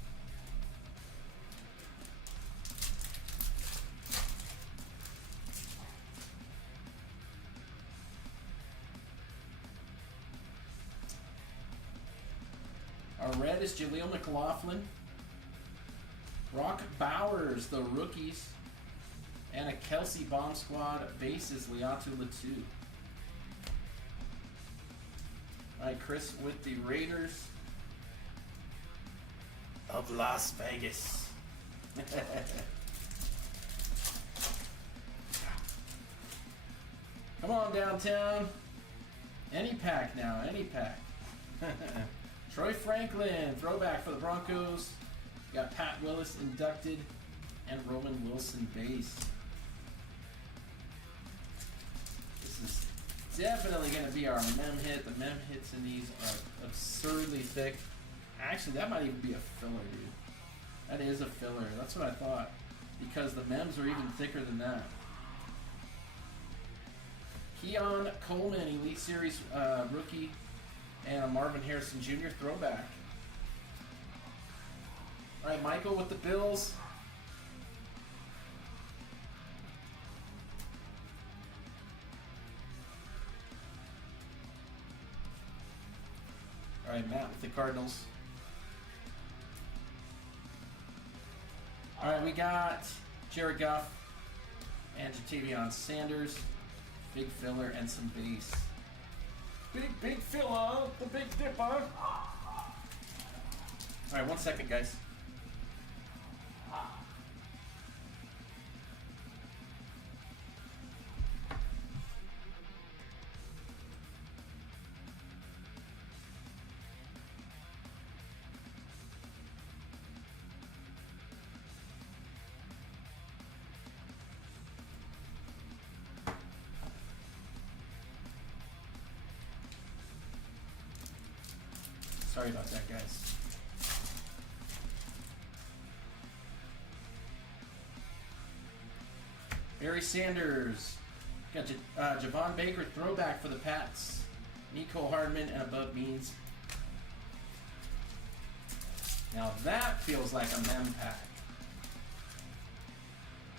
Our red is Jaleel McLaughlin. Brock Bowers, the rookies. And a Kelsey Bomb Squad bases, Liatu Latu. Alright, Chris with the Raiders of Las Vegas. Come on, downtown. Any pack now, any pack. Troy Franklin, throwback for the Broncos. We got Pat Willis inducted and Roman Wilson base. This is definitely going to be our mem hit. The mem hits in these are absurdly thick. Actually, that might even be a filler, dude. That is a filler. That's what I thought. Because the mems are even thicker than that. Keon Coleman, Elite Series rookie. And a Marvin Harrison Jr. throwback. All right, Michael with the Bills. All right, Matt with the Cardinals. All right, we got Jared Goff and Jatavion Sanders. Big filler and some base. Big filler, the Big Dipper. All right, 1 second, guys. Sorry about that, guys. Barry Sanders. Got Javon Baker throwback for the Pats. Nico Hardman and above means. Now that feels like a mem pack.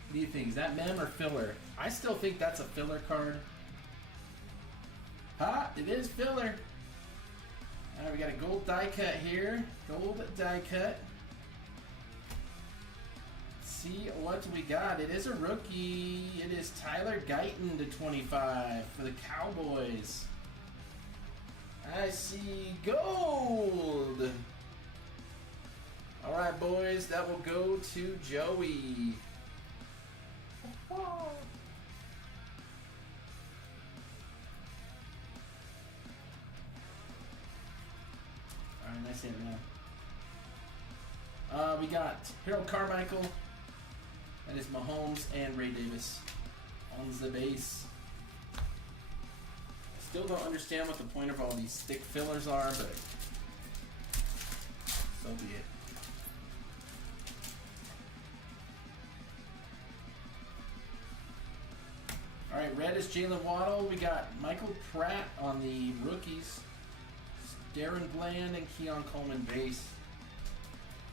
What do you think? Is that mem or filler? I still think that's a filler card. Ha! It is filler. Alright, we got a gold die cut here. Gold die cut. Let's see what we got. It is a rookie. It is Tyler Guyton to 25 for the Cowboys. I see gold. Alright, boys. That will go to Joey. Nice hit, man. We got Harold Carmichael. That is Mahomes and Ray Davis on the base. Still don't understand what the point of all these thick fillers are, but so be it. All right, red is Jalen Waddle. We got Michael Pratt on the rookies. Darren Bland and Keon Coleman base.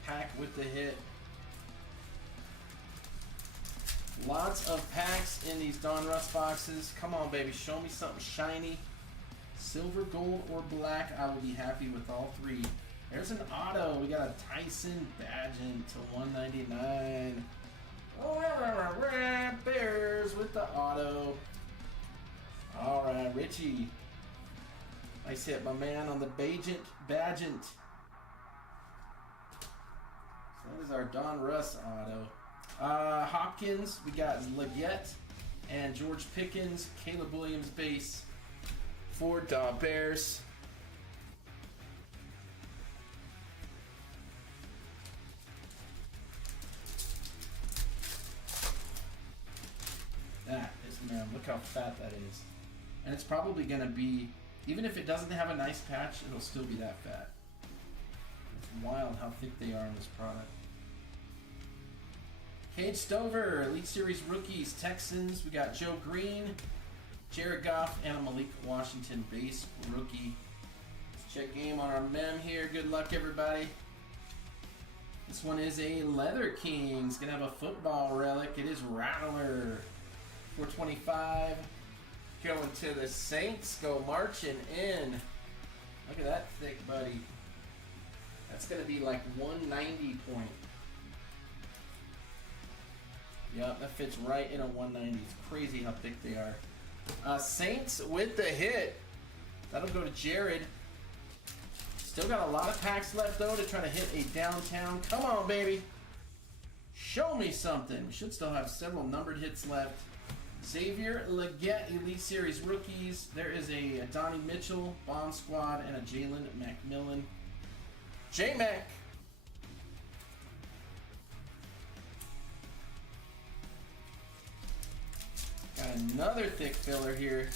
Pack with the hit. Lots of packs in these Donruss boxes. Come on, baby. Show me something shiny. Silver, gold, or black. I will be happy with all three. There's an auto. We got a Tyson Badgett to 199. Bears with the auto. All right, Richie. Nice hit, my man, on the Badgent. So that is our Donruss auto. Hopkins, we got Leggett and George Pickens. Caleb Williams base for the Bears. That is, man, look how fat that is. And it's probably going to be, even if it doesn't have a nice patch, it'll still be that fat. It's wild how thick they are in this product. Cade Stover, Elite Series rookies, Texans. We got Joe Green, Jared Goff, and a Malik Washington base rookie. Let's check game on our mem here. Good luck, everybody. This one is a Leather Kings. Gonna have a football relic. It is Rattler. 425. Going to the Saints. Go marching in. Look at that thick buddy. That's going to be like 190 point. Yep, that fits right in a 190. It's crazy how thick they are. Saints with the hit. That'll go to Jared. Still got a lot of packs left, though, to try to hit a downtown. Come on, baby. Show me something. We should still have several numbered hits left. Xavier Leggett, Elite Series rookies. There is a Donnie Mitchell, Bomb Squad, and a Jalen McMillan. J-Mac. Got another thick filler here.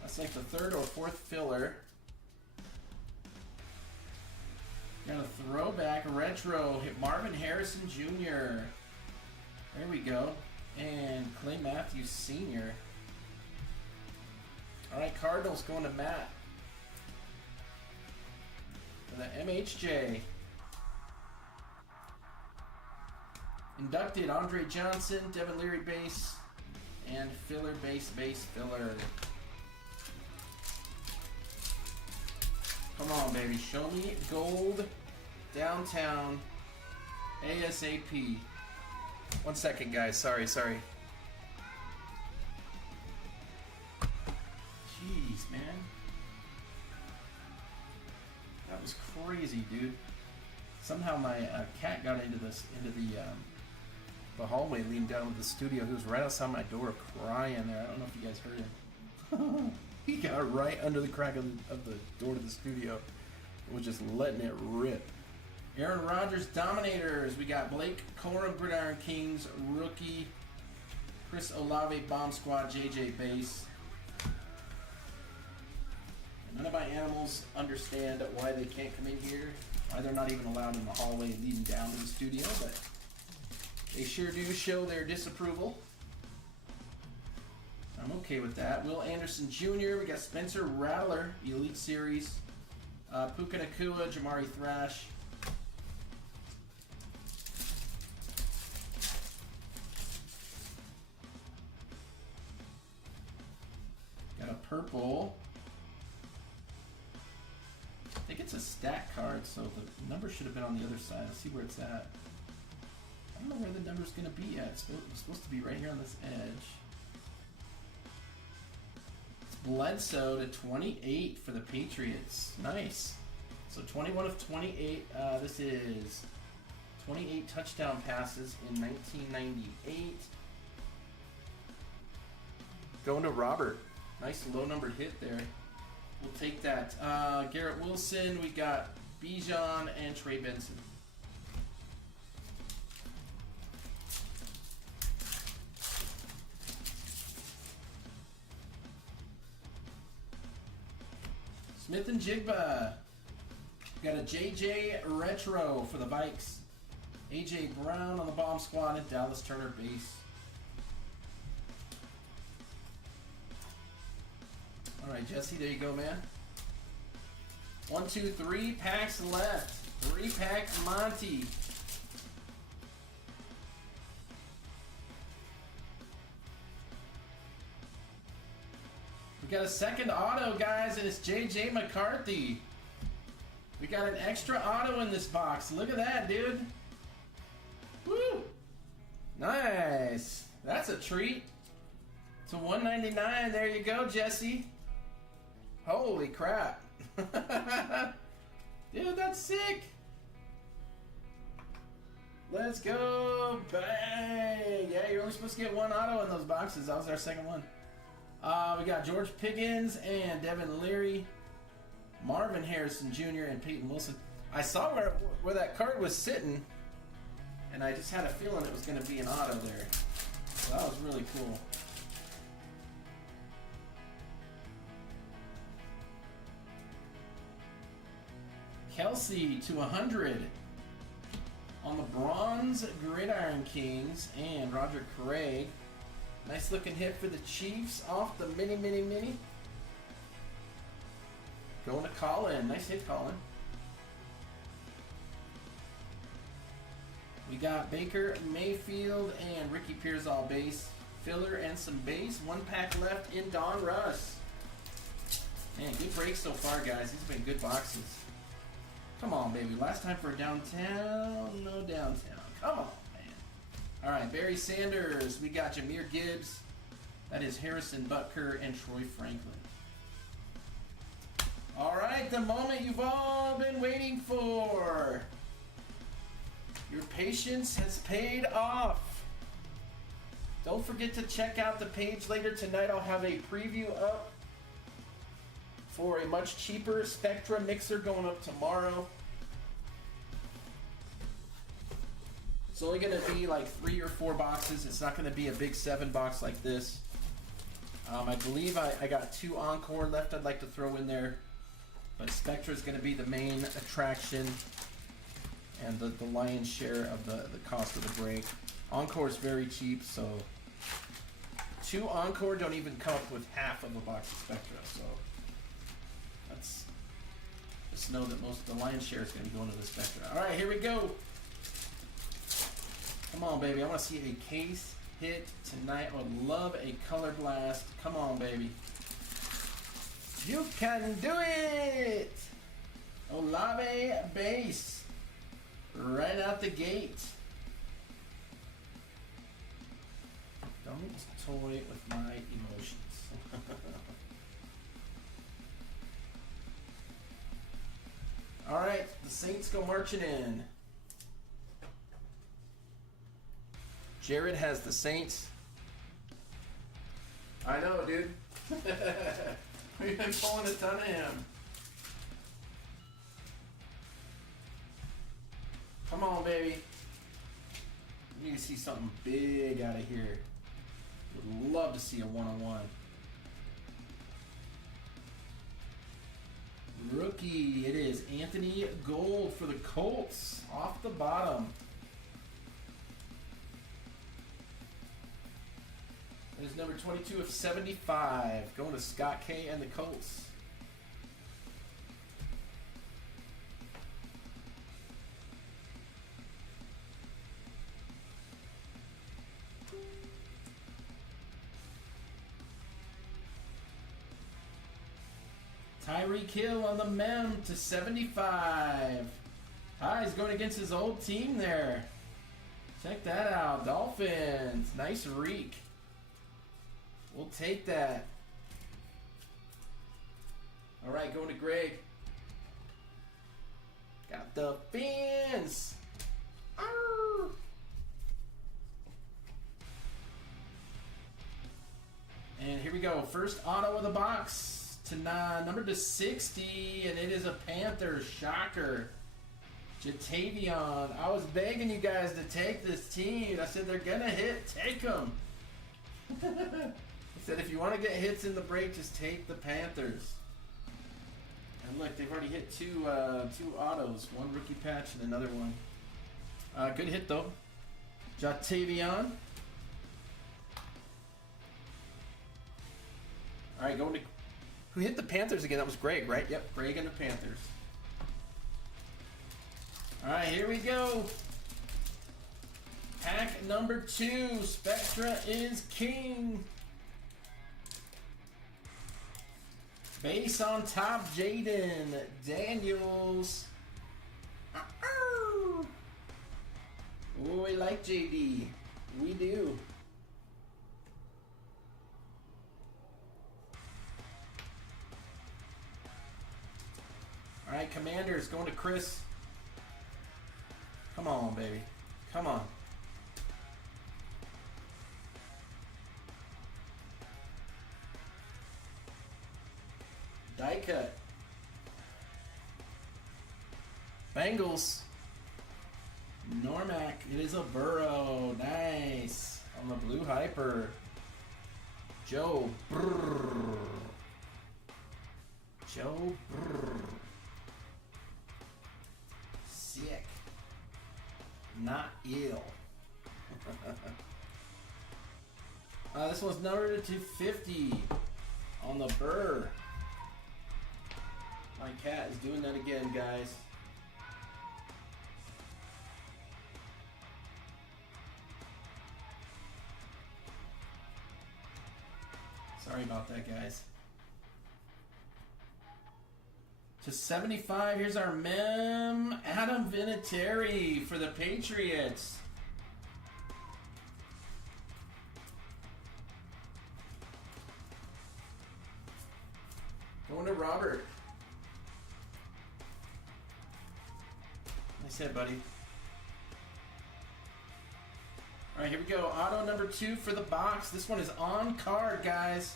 That's like the third or fourth filler. Got a throwback retro. Hit Marvin Harrison Jr. There we go. And Clay Matthews Sr. All right, Cardinals going to Matt for the MHJ. Inducted Andre Johnson, Devin Leary base, and filler base filler. Come on, baby. Show me gold downtown ASAP. 1 second, guys. Sorry. Jeez, man. That was crazy, dude. Somehow my cat got into the hallway leading down to the studio. He was right outside my door crying there. I don't know if you guys heard him. He got right under the crack of the door to the studio and was just letting it rip. Aaron Rodgers Dominators. We got Blake Corum Gridiron Kings rookie. Chris Olave Bomb Squad JJ base. And none of my animals understand why they can't come in here. Why they're not even allowed in the hallway leading down to the studio, but they sure do show their disapproval. I'm okay with that. Will Anderson Jr. We got Spencer Rattler, Elite Series. Puka Nacua, Jamari Thrash. Got a purple. I think it's a stack card, so the number should have been on the other side. Let's see where it's at. I don't know where the number's going to be at. It's supposed to be right here on this edge. It's Bledsoe to 28 for the Patriots. Nice. So 21 of 28. This is 28 touchdown passes in 1998. Going to Robert. Nice low numbered hit there. We'll take that. Garrett Wilson, we got Bijan and Trey Benson. Smith and Jigba. We got a JJ Retro for the Vikes. AJ Brown on the Bomb Squad and Dallas Turner base. All right, Jesse, there you go, man. 1, 2, 3 packs left. 3-pack Monty. We got a second auto, guys, and it's JJ McCarthy. We got an extra auto in this box. Look at that, dude. Woo! Nice. That's a treat. To 199. There you go, Jesse. Holy crap. Dude, that's sick. Let's go. Bang. Yeah, you're only supposed to get one auto in those boxes. That was our second one. We got George Pickens and Devin Leary, Marvin Harrison Jr. and Peyton Wilson. I saw where that card was sitting, and I just had a feeling it was going to be an auto there. So that was really cool. Kelsey to 100 on the Bronze Gridiron Kings and Roger Craig. Nice looking hit for the Chiefs off the mini. Going to Colin. Nice hit, Colin. We got Baker Mayfield and Ricky Pearsall base. Filler and some base. One pack left in Donruss. Man, good break so far, guys. These have been good boxes. Come on, baby. Last time for downtown. No downtown. Come on, man. All right, Barry Sanders. We got Jahmyr Gibbs. That is Harrison Butker and Troy Franklin. All right, the moment you've all been waiting for. Your patience has paid off. Don't forget to check out the page later tonight. I'll have a preview up for a much cheaper Spectra mixer going up tomorrow. It's only going to be like 3 or 4 boxes. It's not going to be a big 7 box like this. I believe I got 2 Encore left I'd like to throw in there. But Spectra is going to be the main attraction and the lion's share of the cost of the break. Encore is very cheap, so 2 Encore don't even come up with half of a box of Spectra. So let's just know that most of the lion's share is going to be going to the Spectra. All right, here we go. Come on, baby. I want to see a case hit tonight. I would love a color blast. Come on, baby. You can do it! Olave base. Right out the gate. Don't toy with my emotions. All right, the Saints go marching in. Jared has the Saints. I know, dude. We've been pulling a ton of him. Come on, baby. You need to see something big out of here. Would love to see a one-on-one. Rookie, it is Anthony Gold for the Colts off the bottom. There's number 22 of 75 going to Scott K and the Colts. Tyreek Hill on the mem to 75. He's going against his old team there. Check that out. Dolphins. Nice reek. We'll take that. All right, going to Greg. Got the Fins. Arr! And here we go. First auto of the box. Number to 60, and it is a Panther. Shocker. Jatavion. I was begging you guys to take this team. I said they're going to hit. Take them. I said if you want to get hits in the break, just take the Panthers. And look, they've already hit two autos. One rookie patch and another one. Good hit, though. Jatavion. All right, going to... Who hit the Panthers again? That was Greg, right? Yep, Greg and the Panthers. All right, here we go. Pack number 2. Spectra is king. Base on top, Jaden Daniels. Oh, we like JD. We do. All right, Commanders going to Chris. Come on, baby. Come on. Die cut. Bengals. Normac. It is a Burrow. Nice. On the blue hyper. Joe. Brrr. Joe. Brrr. Sick. Not ill. This one's numbered to 250 on the Burr. My cat is doing that again, guys. Sorry about that, guys. To 75, here's our mem, Adam Vinatieri for the Patriots. Going to Robert. Nice hit, buddy. All right, here we go. Auto number 2 for the box. This one is on card, guys.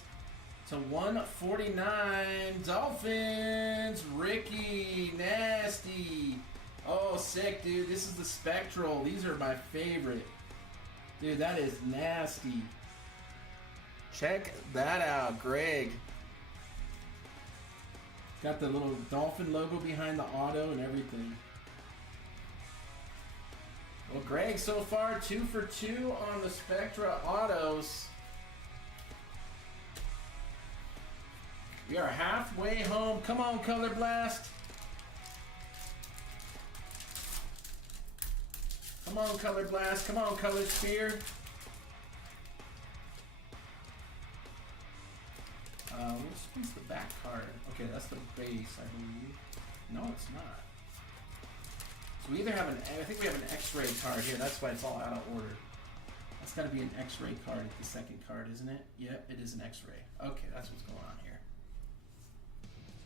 To 149, Dolphins, Ricky, nasty. Oh, sick, dude. This is the Spectral. These are my favorite. Dude, that is nasty. Check that out, Greg. Got the little Dolphin logo behind the auto and everything. Well, Greg, so far 2 for 2 on the Spectra autos. We are halfway home. Come on, Color Blast. Come on, Color Blast. Come on, Color Spear. Where's the back card? Okay, that's the base, I believe. No, it's not. So we either have I think we have an X-ray card here. That's why it's all out of order. That's got to be an X-ray card at the second card, isn't it? Yep, it is an X-ray. Okay, that's what's going on here.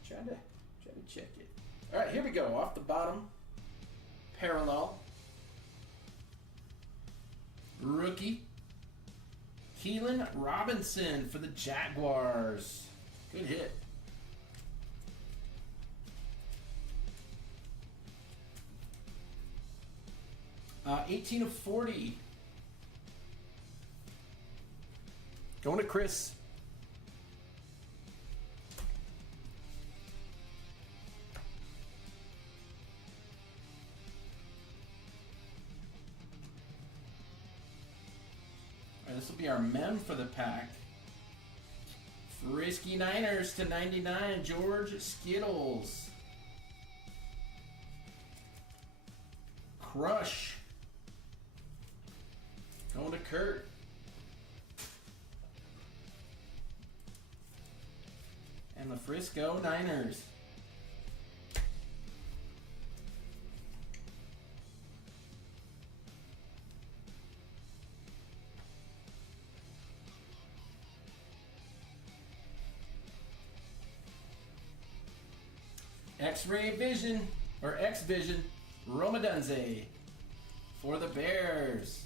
Trying to check it. All right, here we go. Off the bottom, parallel. Rookie. Keelan Robinson for the Jaguars. Good hit. Uh, 18 of 40. Going to Chris. This will be our mem for the pack. Frisky Niners to 99, George Skittles. Crush. Going to Kurt. And the Frisco Niners. X-Ray Vision, or X-Vision, Romadunze for the Bears.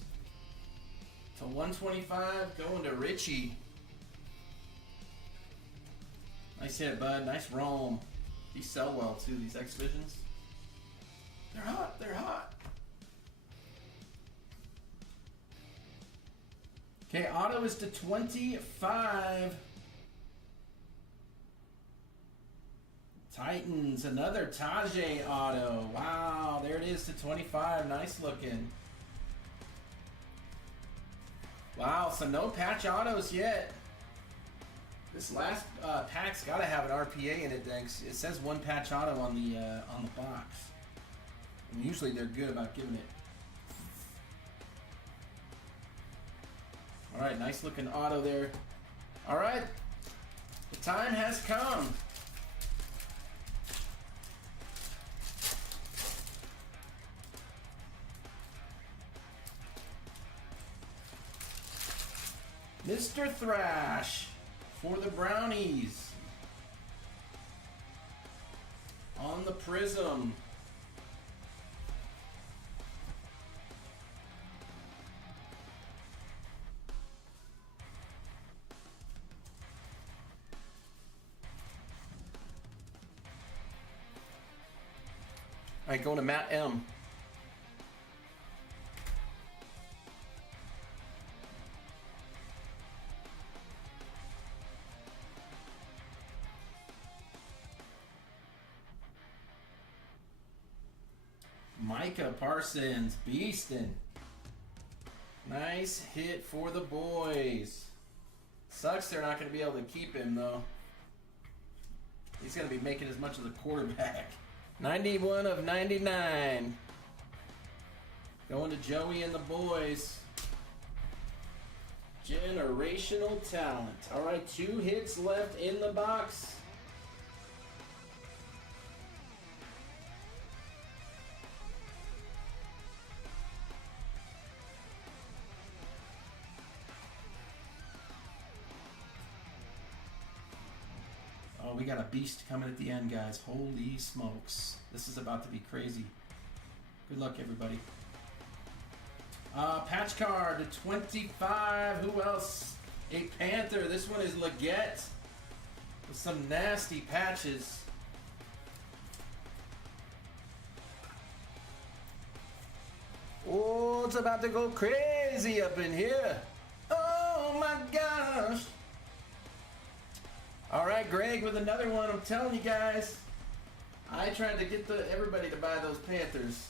To 125, going to Richie. Nice hit, bud. Nice roam. These sell well, too, these X-Visions. They're hot. They're hot. Okay, auto is to 25. Titans, another Tajay auto. Wow, there it is to 25. Nice looking. Wow, so no patch autos yet. This last pack's got to have an RPA in it. Thanks. It says one patch auto on the box. And usually they're good about giving it. All right, nice looking auto there. All right, the time has come. Mr. Thrash for the Brownies. On the Prism. All right, going to Matt M. Micah Parsons, beastin'. Nice hit for the boys. Sucks they're not going to be able to keep him, though. He's going to be making as much as a quarterback. 91 of 99. Going to Joey and the boys. Generational talent. All right, 2 hits left in the box. Oh, we got a beast coming at the end, guys. Holy smokes. This is about to be crazy. Good luck, everybody. Patch card to 25. Who else? A Panther. This one is Leggett with some nasty patches. Oh, it's about to go crazy up in here. Oh my gosh. All right, Greg with another one. I'm telling you guys, I tried to get everybody to buy those Panthers.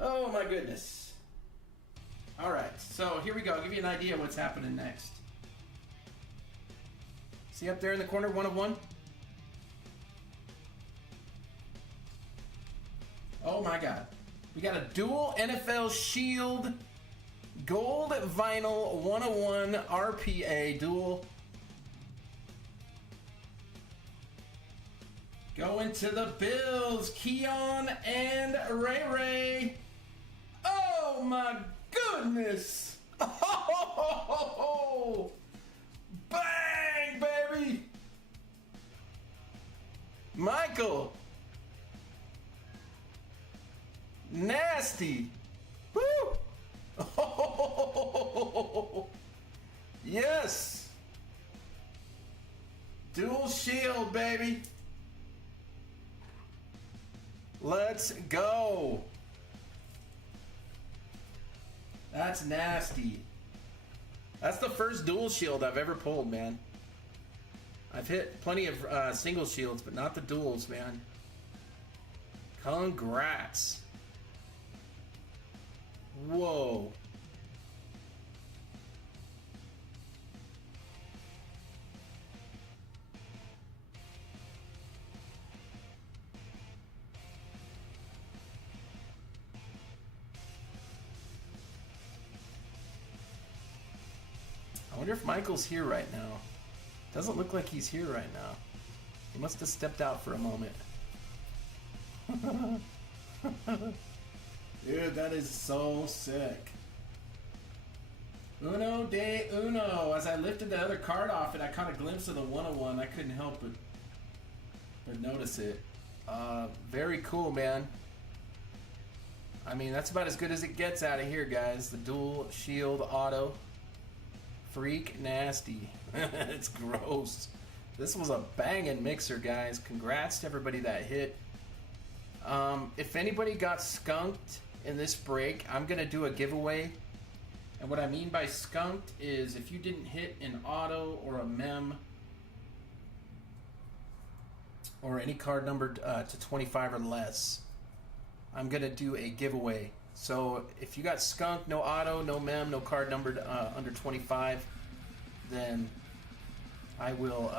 Oh my goodness. All right, so here we go. I'll give you an idea of what's happening next. See up there in the corner, 1 of 1? Oh my God. We got a dual NFL Shield Gold Vinyl 101 RPA dual. Going to the Bills, Keon and Ray Ray. Oh my goodness! Oh, bang, baby! Michael, nasty. Woo! Oh, yes! Dual shield, baby. Let's go. That's nasty. That's the first dual shield I've ever pulled, man. I've hit plenty of single shields, but not the duals, man. Congrats. Whoa. I wonder if Michael's here right now. Doesn't look like he's here right now. He must have stepped out for a moment. Dude, that is so sick. Uno de uno. As I lifted the other card off and I caught a glimpse of the 101, I couldn't help but notice it. Very cool, man. I mean, that's about as good as it gets out of here, guys. The dual shield auto. Freak nasty. It's gross. This was a banging mixer, guys. Congrats to everybody that hit. If anybody got skunked in this break, I'm gonna do a giveaway. And what I mean by skunked is if you didn't hit an auto or a mem or any card numbered to 25 or less, I'm gonna do a giveaway. So if you got skunked, no auto, no mem, no card numbered under 25, then I will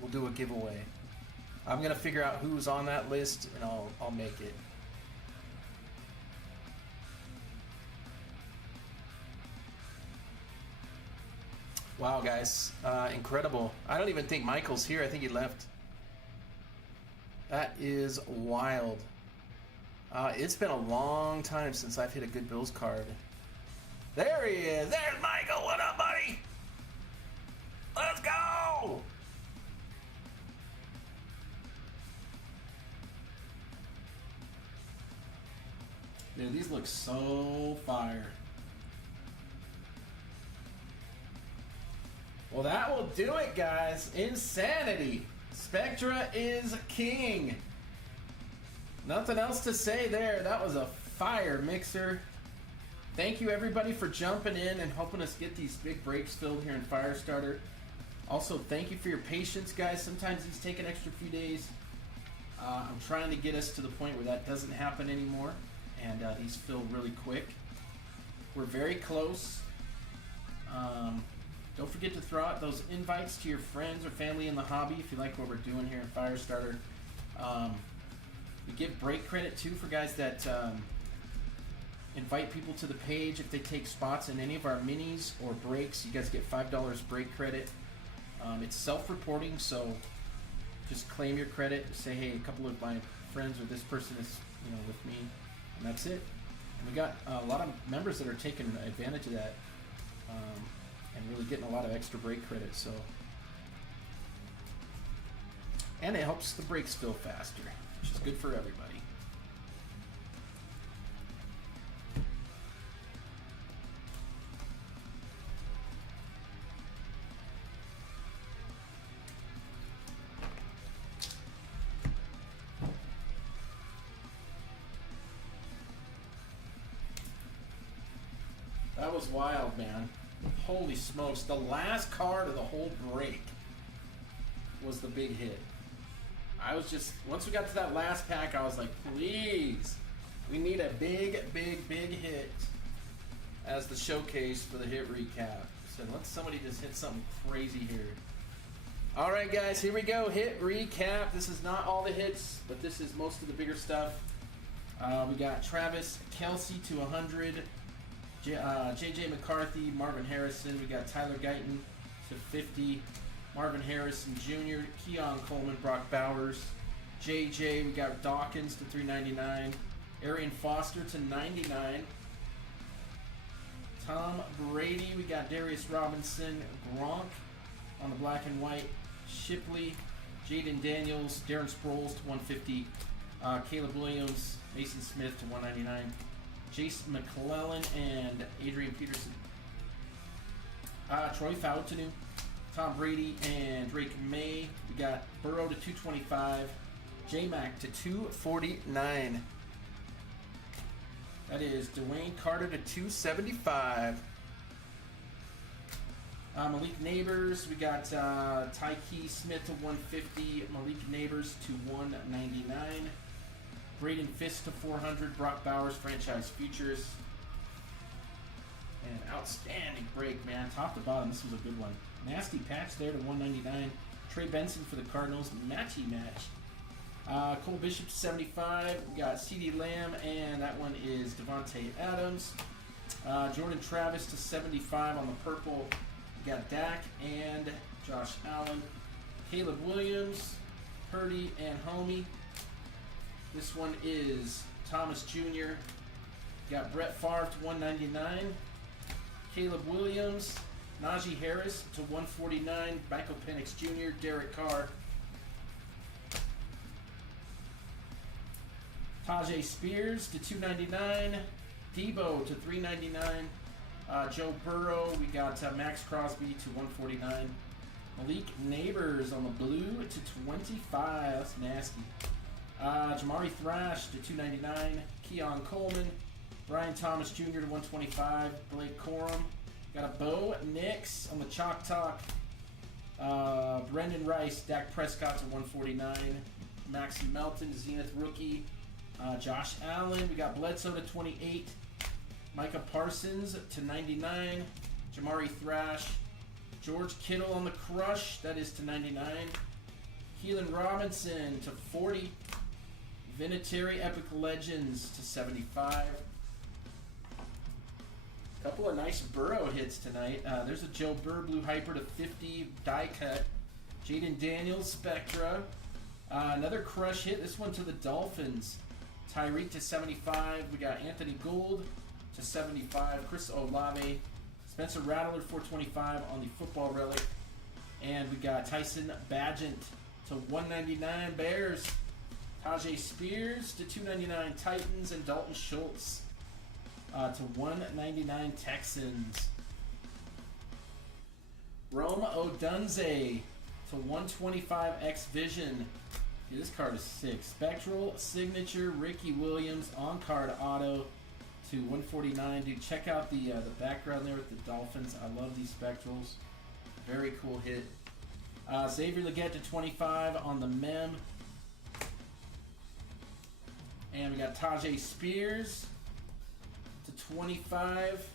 we'll do a giveaway. I'm gonna figure out who's on that list and I'll make it. Wow, guys, incredible. I don't even think Michael's here. I think he left. That is wild. It's been a long time since I've hit a good Bills card. There he is. There's Michael. What up, buddy? Let's go! Dude, these look so fire. Well, that will do it, guys. Insanity. Spectra is king. Nothing else to say there. That was a fire mixer. Thank you, everybody, for jumping in and helping us get these big breaks filled here in Firestarter. Also, thank you for your patience, guys. Sometimes these take an extra few days. I'm trying to get us to the point where that doesn't happen anymore, and these fill really quick. We're very close. Don't forget to throw out those invites to your friends or family in the hobby if you like what we're doing here in Firestarter. We give break credit too for guys that invite people to the page. If they take spots in any of our minis or breaks, you guys get $5 break credit. It's self-reporting, so just claim your credit. Say, hey, a couple of my friends or this person is, with me, and that's it. And we got a lot of members that are taking advantage of that. And really getting a lot of extra break credit, so. And it helps the breaks fill faster, which is good for everybody. That was wild, man. Holy smokes, the last card of the whole break was the big hit. I was just, once we got to that last pack, I was like, please, we need a big hit as the showcase for the hit recap. So let somebody just hit something crazy here. All right, guys, here we go. Hit recap. This is not all the hits, but this is most of the bigger stuff. We got Travis Kelce to 100. J.J. McCarthy, Marvin Harrison. We got Tyler Guyton to 50. Marvin Harrison Jr., Keon Coleman, Brock Bowers. J.J. We got Dawkins to 399. Arian Foster to 99. Tom Brady. We got Darius Robinson, Gronk on the black and white. Shipley, Jaden Daniels, Darren Sproles to 150. Caleb Williams, Mason Smith to 199. Jason McClellan and Adrian Peterson. Troy Fautanu, Tom Brady, and Drake May. We got Burrow to 225. J-Mac to 249. That is Dwayne Carter to 275. Malik Neighbors. We got Tyke Smith to 150. Malik Neighbors to 199. Braden Fisk to 400, Brock Bowers, Franchise Futures. And outstanding break, man. Top to bottom, this was a good one. Nasty patch there to 199. Trey Benson for the Cardinals, matchy match. Cole Bishop to 75. We got CeeDee Lamb, and that one is Devontae Adams. Jordan Travis to 75 on the purple. We got Dak and Josh Allen. Caleb Williams, Purdy, and Homie. This one is Thomas Jr. Got Brett Favre to 199. Caleb Williams, Najee Harris to 149. Michael Penix Jr., Derek Carr. Tajay Spears to 299. Debo to 399. Joe Burrow, we got Max Crosby to 149. Malik Neighbors on the blue to 25. That's nasty. Jamari Thrash to 299. Keon Coleman. Brian Thomas Jr. to 125. Blake Corum. Got a Bo Nix on the Chalk Talk. Brendan Rice, Dak Prescott to 149. Maxi Melton, Zenith rookie. Josh Allen. We got Bledsoe to 28. Micah Parsons to 99. Jamari Thrash. George Kittle on the Crush. That is to 99. Keelan Robinson to 40. Vinatieri Epic Legends to 75. Couple of nice Burrow hits tonight. There's a Joe Burr Blue Hyper to 50 die cut. Jaden Daniels Spectra. Another Crush hit. This one to the Dolphins. Tyreek to 75. We got Anthony Gould to 75. Chris Olave. Spencer Rattler 425 on the football relic. And we got Tyson Bagent to 199 Bears. Tajay Spears to 299 Titans. And Dalton Schultz to 199 Texans. Rome Odunze to 125 X Vision. Dude, this card is sick. Spectral Signature Ricky Williams on card auto to 149. Dude, check out the background there with the Dolphins. I love these Spectrals. Very cool hit. Xavier Legette to 25 on the mem. And we got Tajay Spears to 25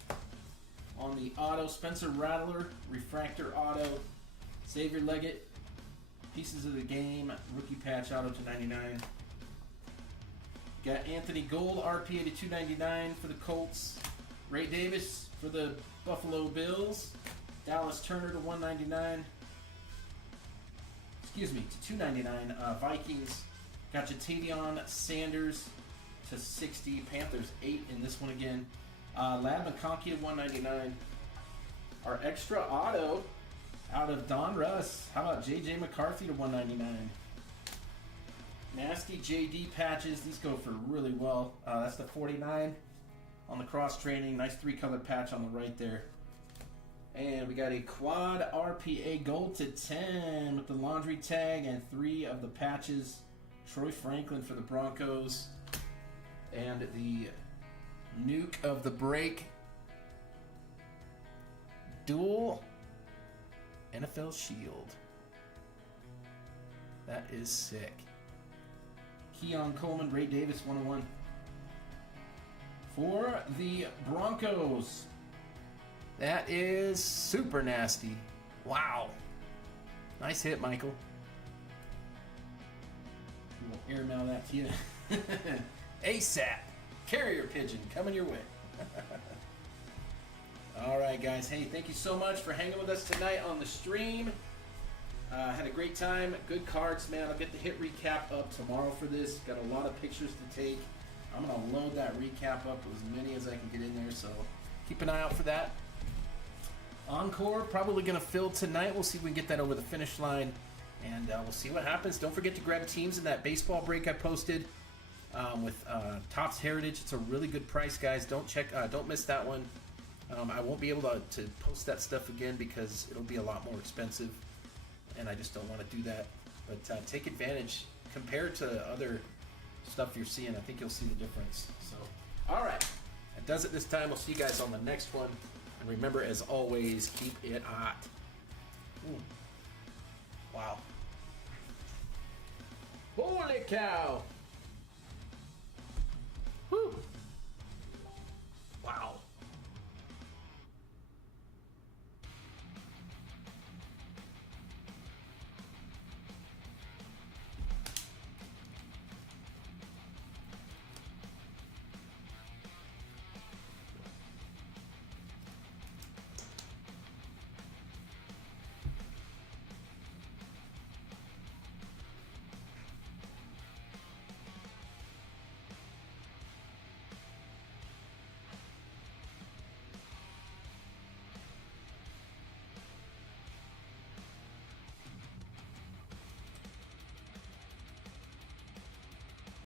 on the auto. Spencer Rattler, refractor auto. Xavier Legette, pieces of the game, rookie patch auto to 99. Got Anthony Gould, RPA to 299 for the Colts. Ray Davis for the Buffalo Bills. Dallas Turner to 199. Excuse me, to 299. Vikings. Got Jatavion Sanders to 60. Panthers 8 in this one again. Lad McConkey to 199. Our extra auto out of Donruss. How about J.J. McCarthy to 199? Nasty JD patches. These go for really well. That's the 49 on the cross training. Nice 3-color patch on the right there. And we got a quad RPA gold to 10 with the laundry tag and 3 of the patches. Troy Franklin for the Broncos. And the nuke of the break. Dual NFL Shield. That is sick. Keon Coleman, Ray Davis, 101. For the Broncos. That is super nasty. Wow. Nice hit, Michael. We'll airmail that to you. ASAP. Carrier pigeon coming your way. All right, guys. Hey, thank you so much for hanging with us tonight on the stream. Had a great time. Good cards, man. I'll get the hit recap up tomorrow for this. Got a lot of pictures to take. I'm going to load that recap up with as many as I can get in there, so keep an eye out for that. Encore, probably going to fill tonight. We'll see if we can get that over the finish line, and we'll see what happens. Don't forget to grab teams in that baseball break I posted with Topps Heritage. It's a really good price, guys. Don't miss that one. I won't be able to post that stuff again because it'll be a lot more expensive, and I just don't want to do that. But take advantage. Compared to other stuff you're seeing, I think you'll see the difference. So, all right. That does it this time. We'll see you guys on the next one. And remember, as always, keep it hot. Ooh. Wow. Holy cow.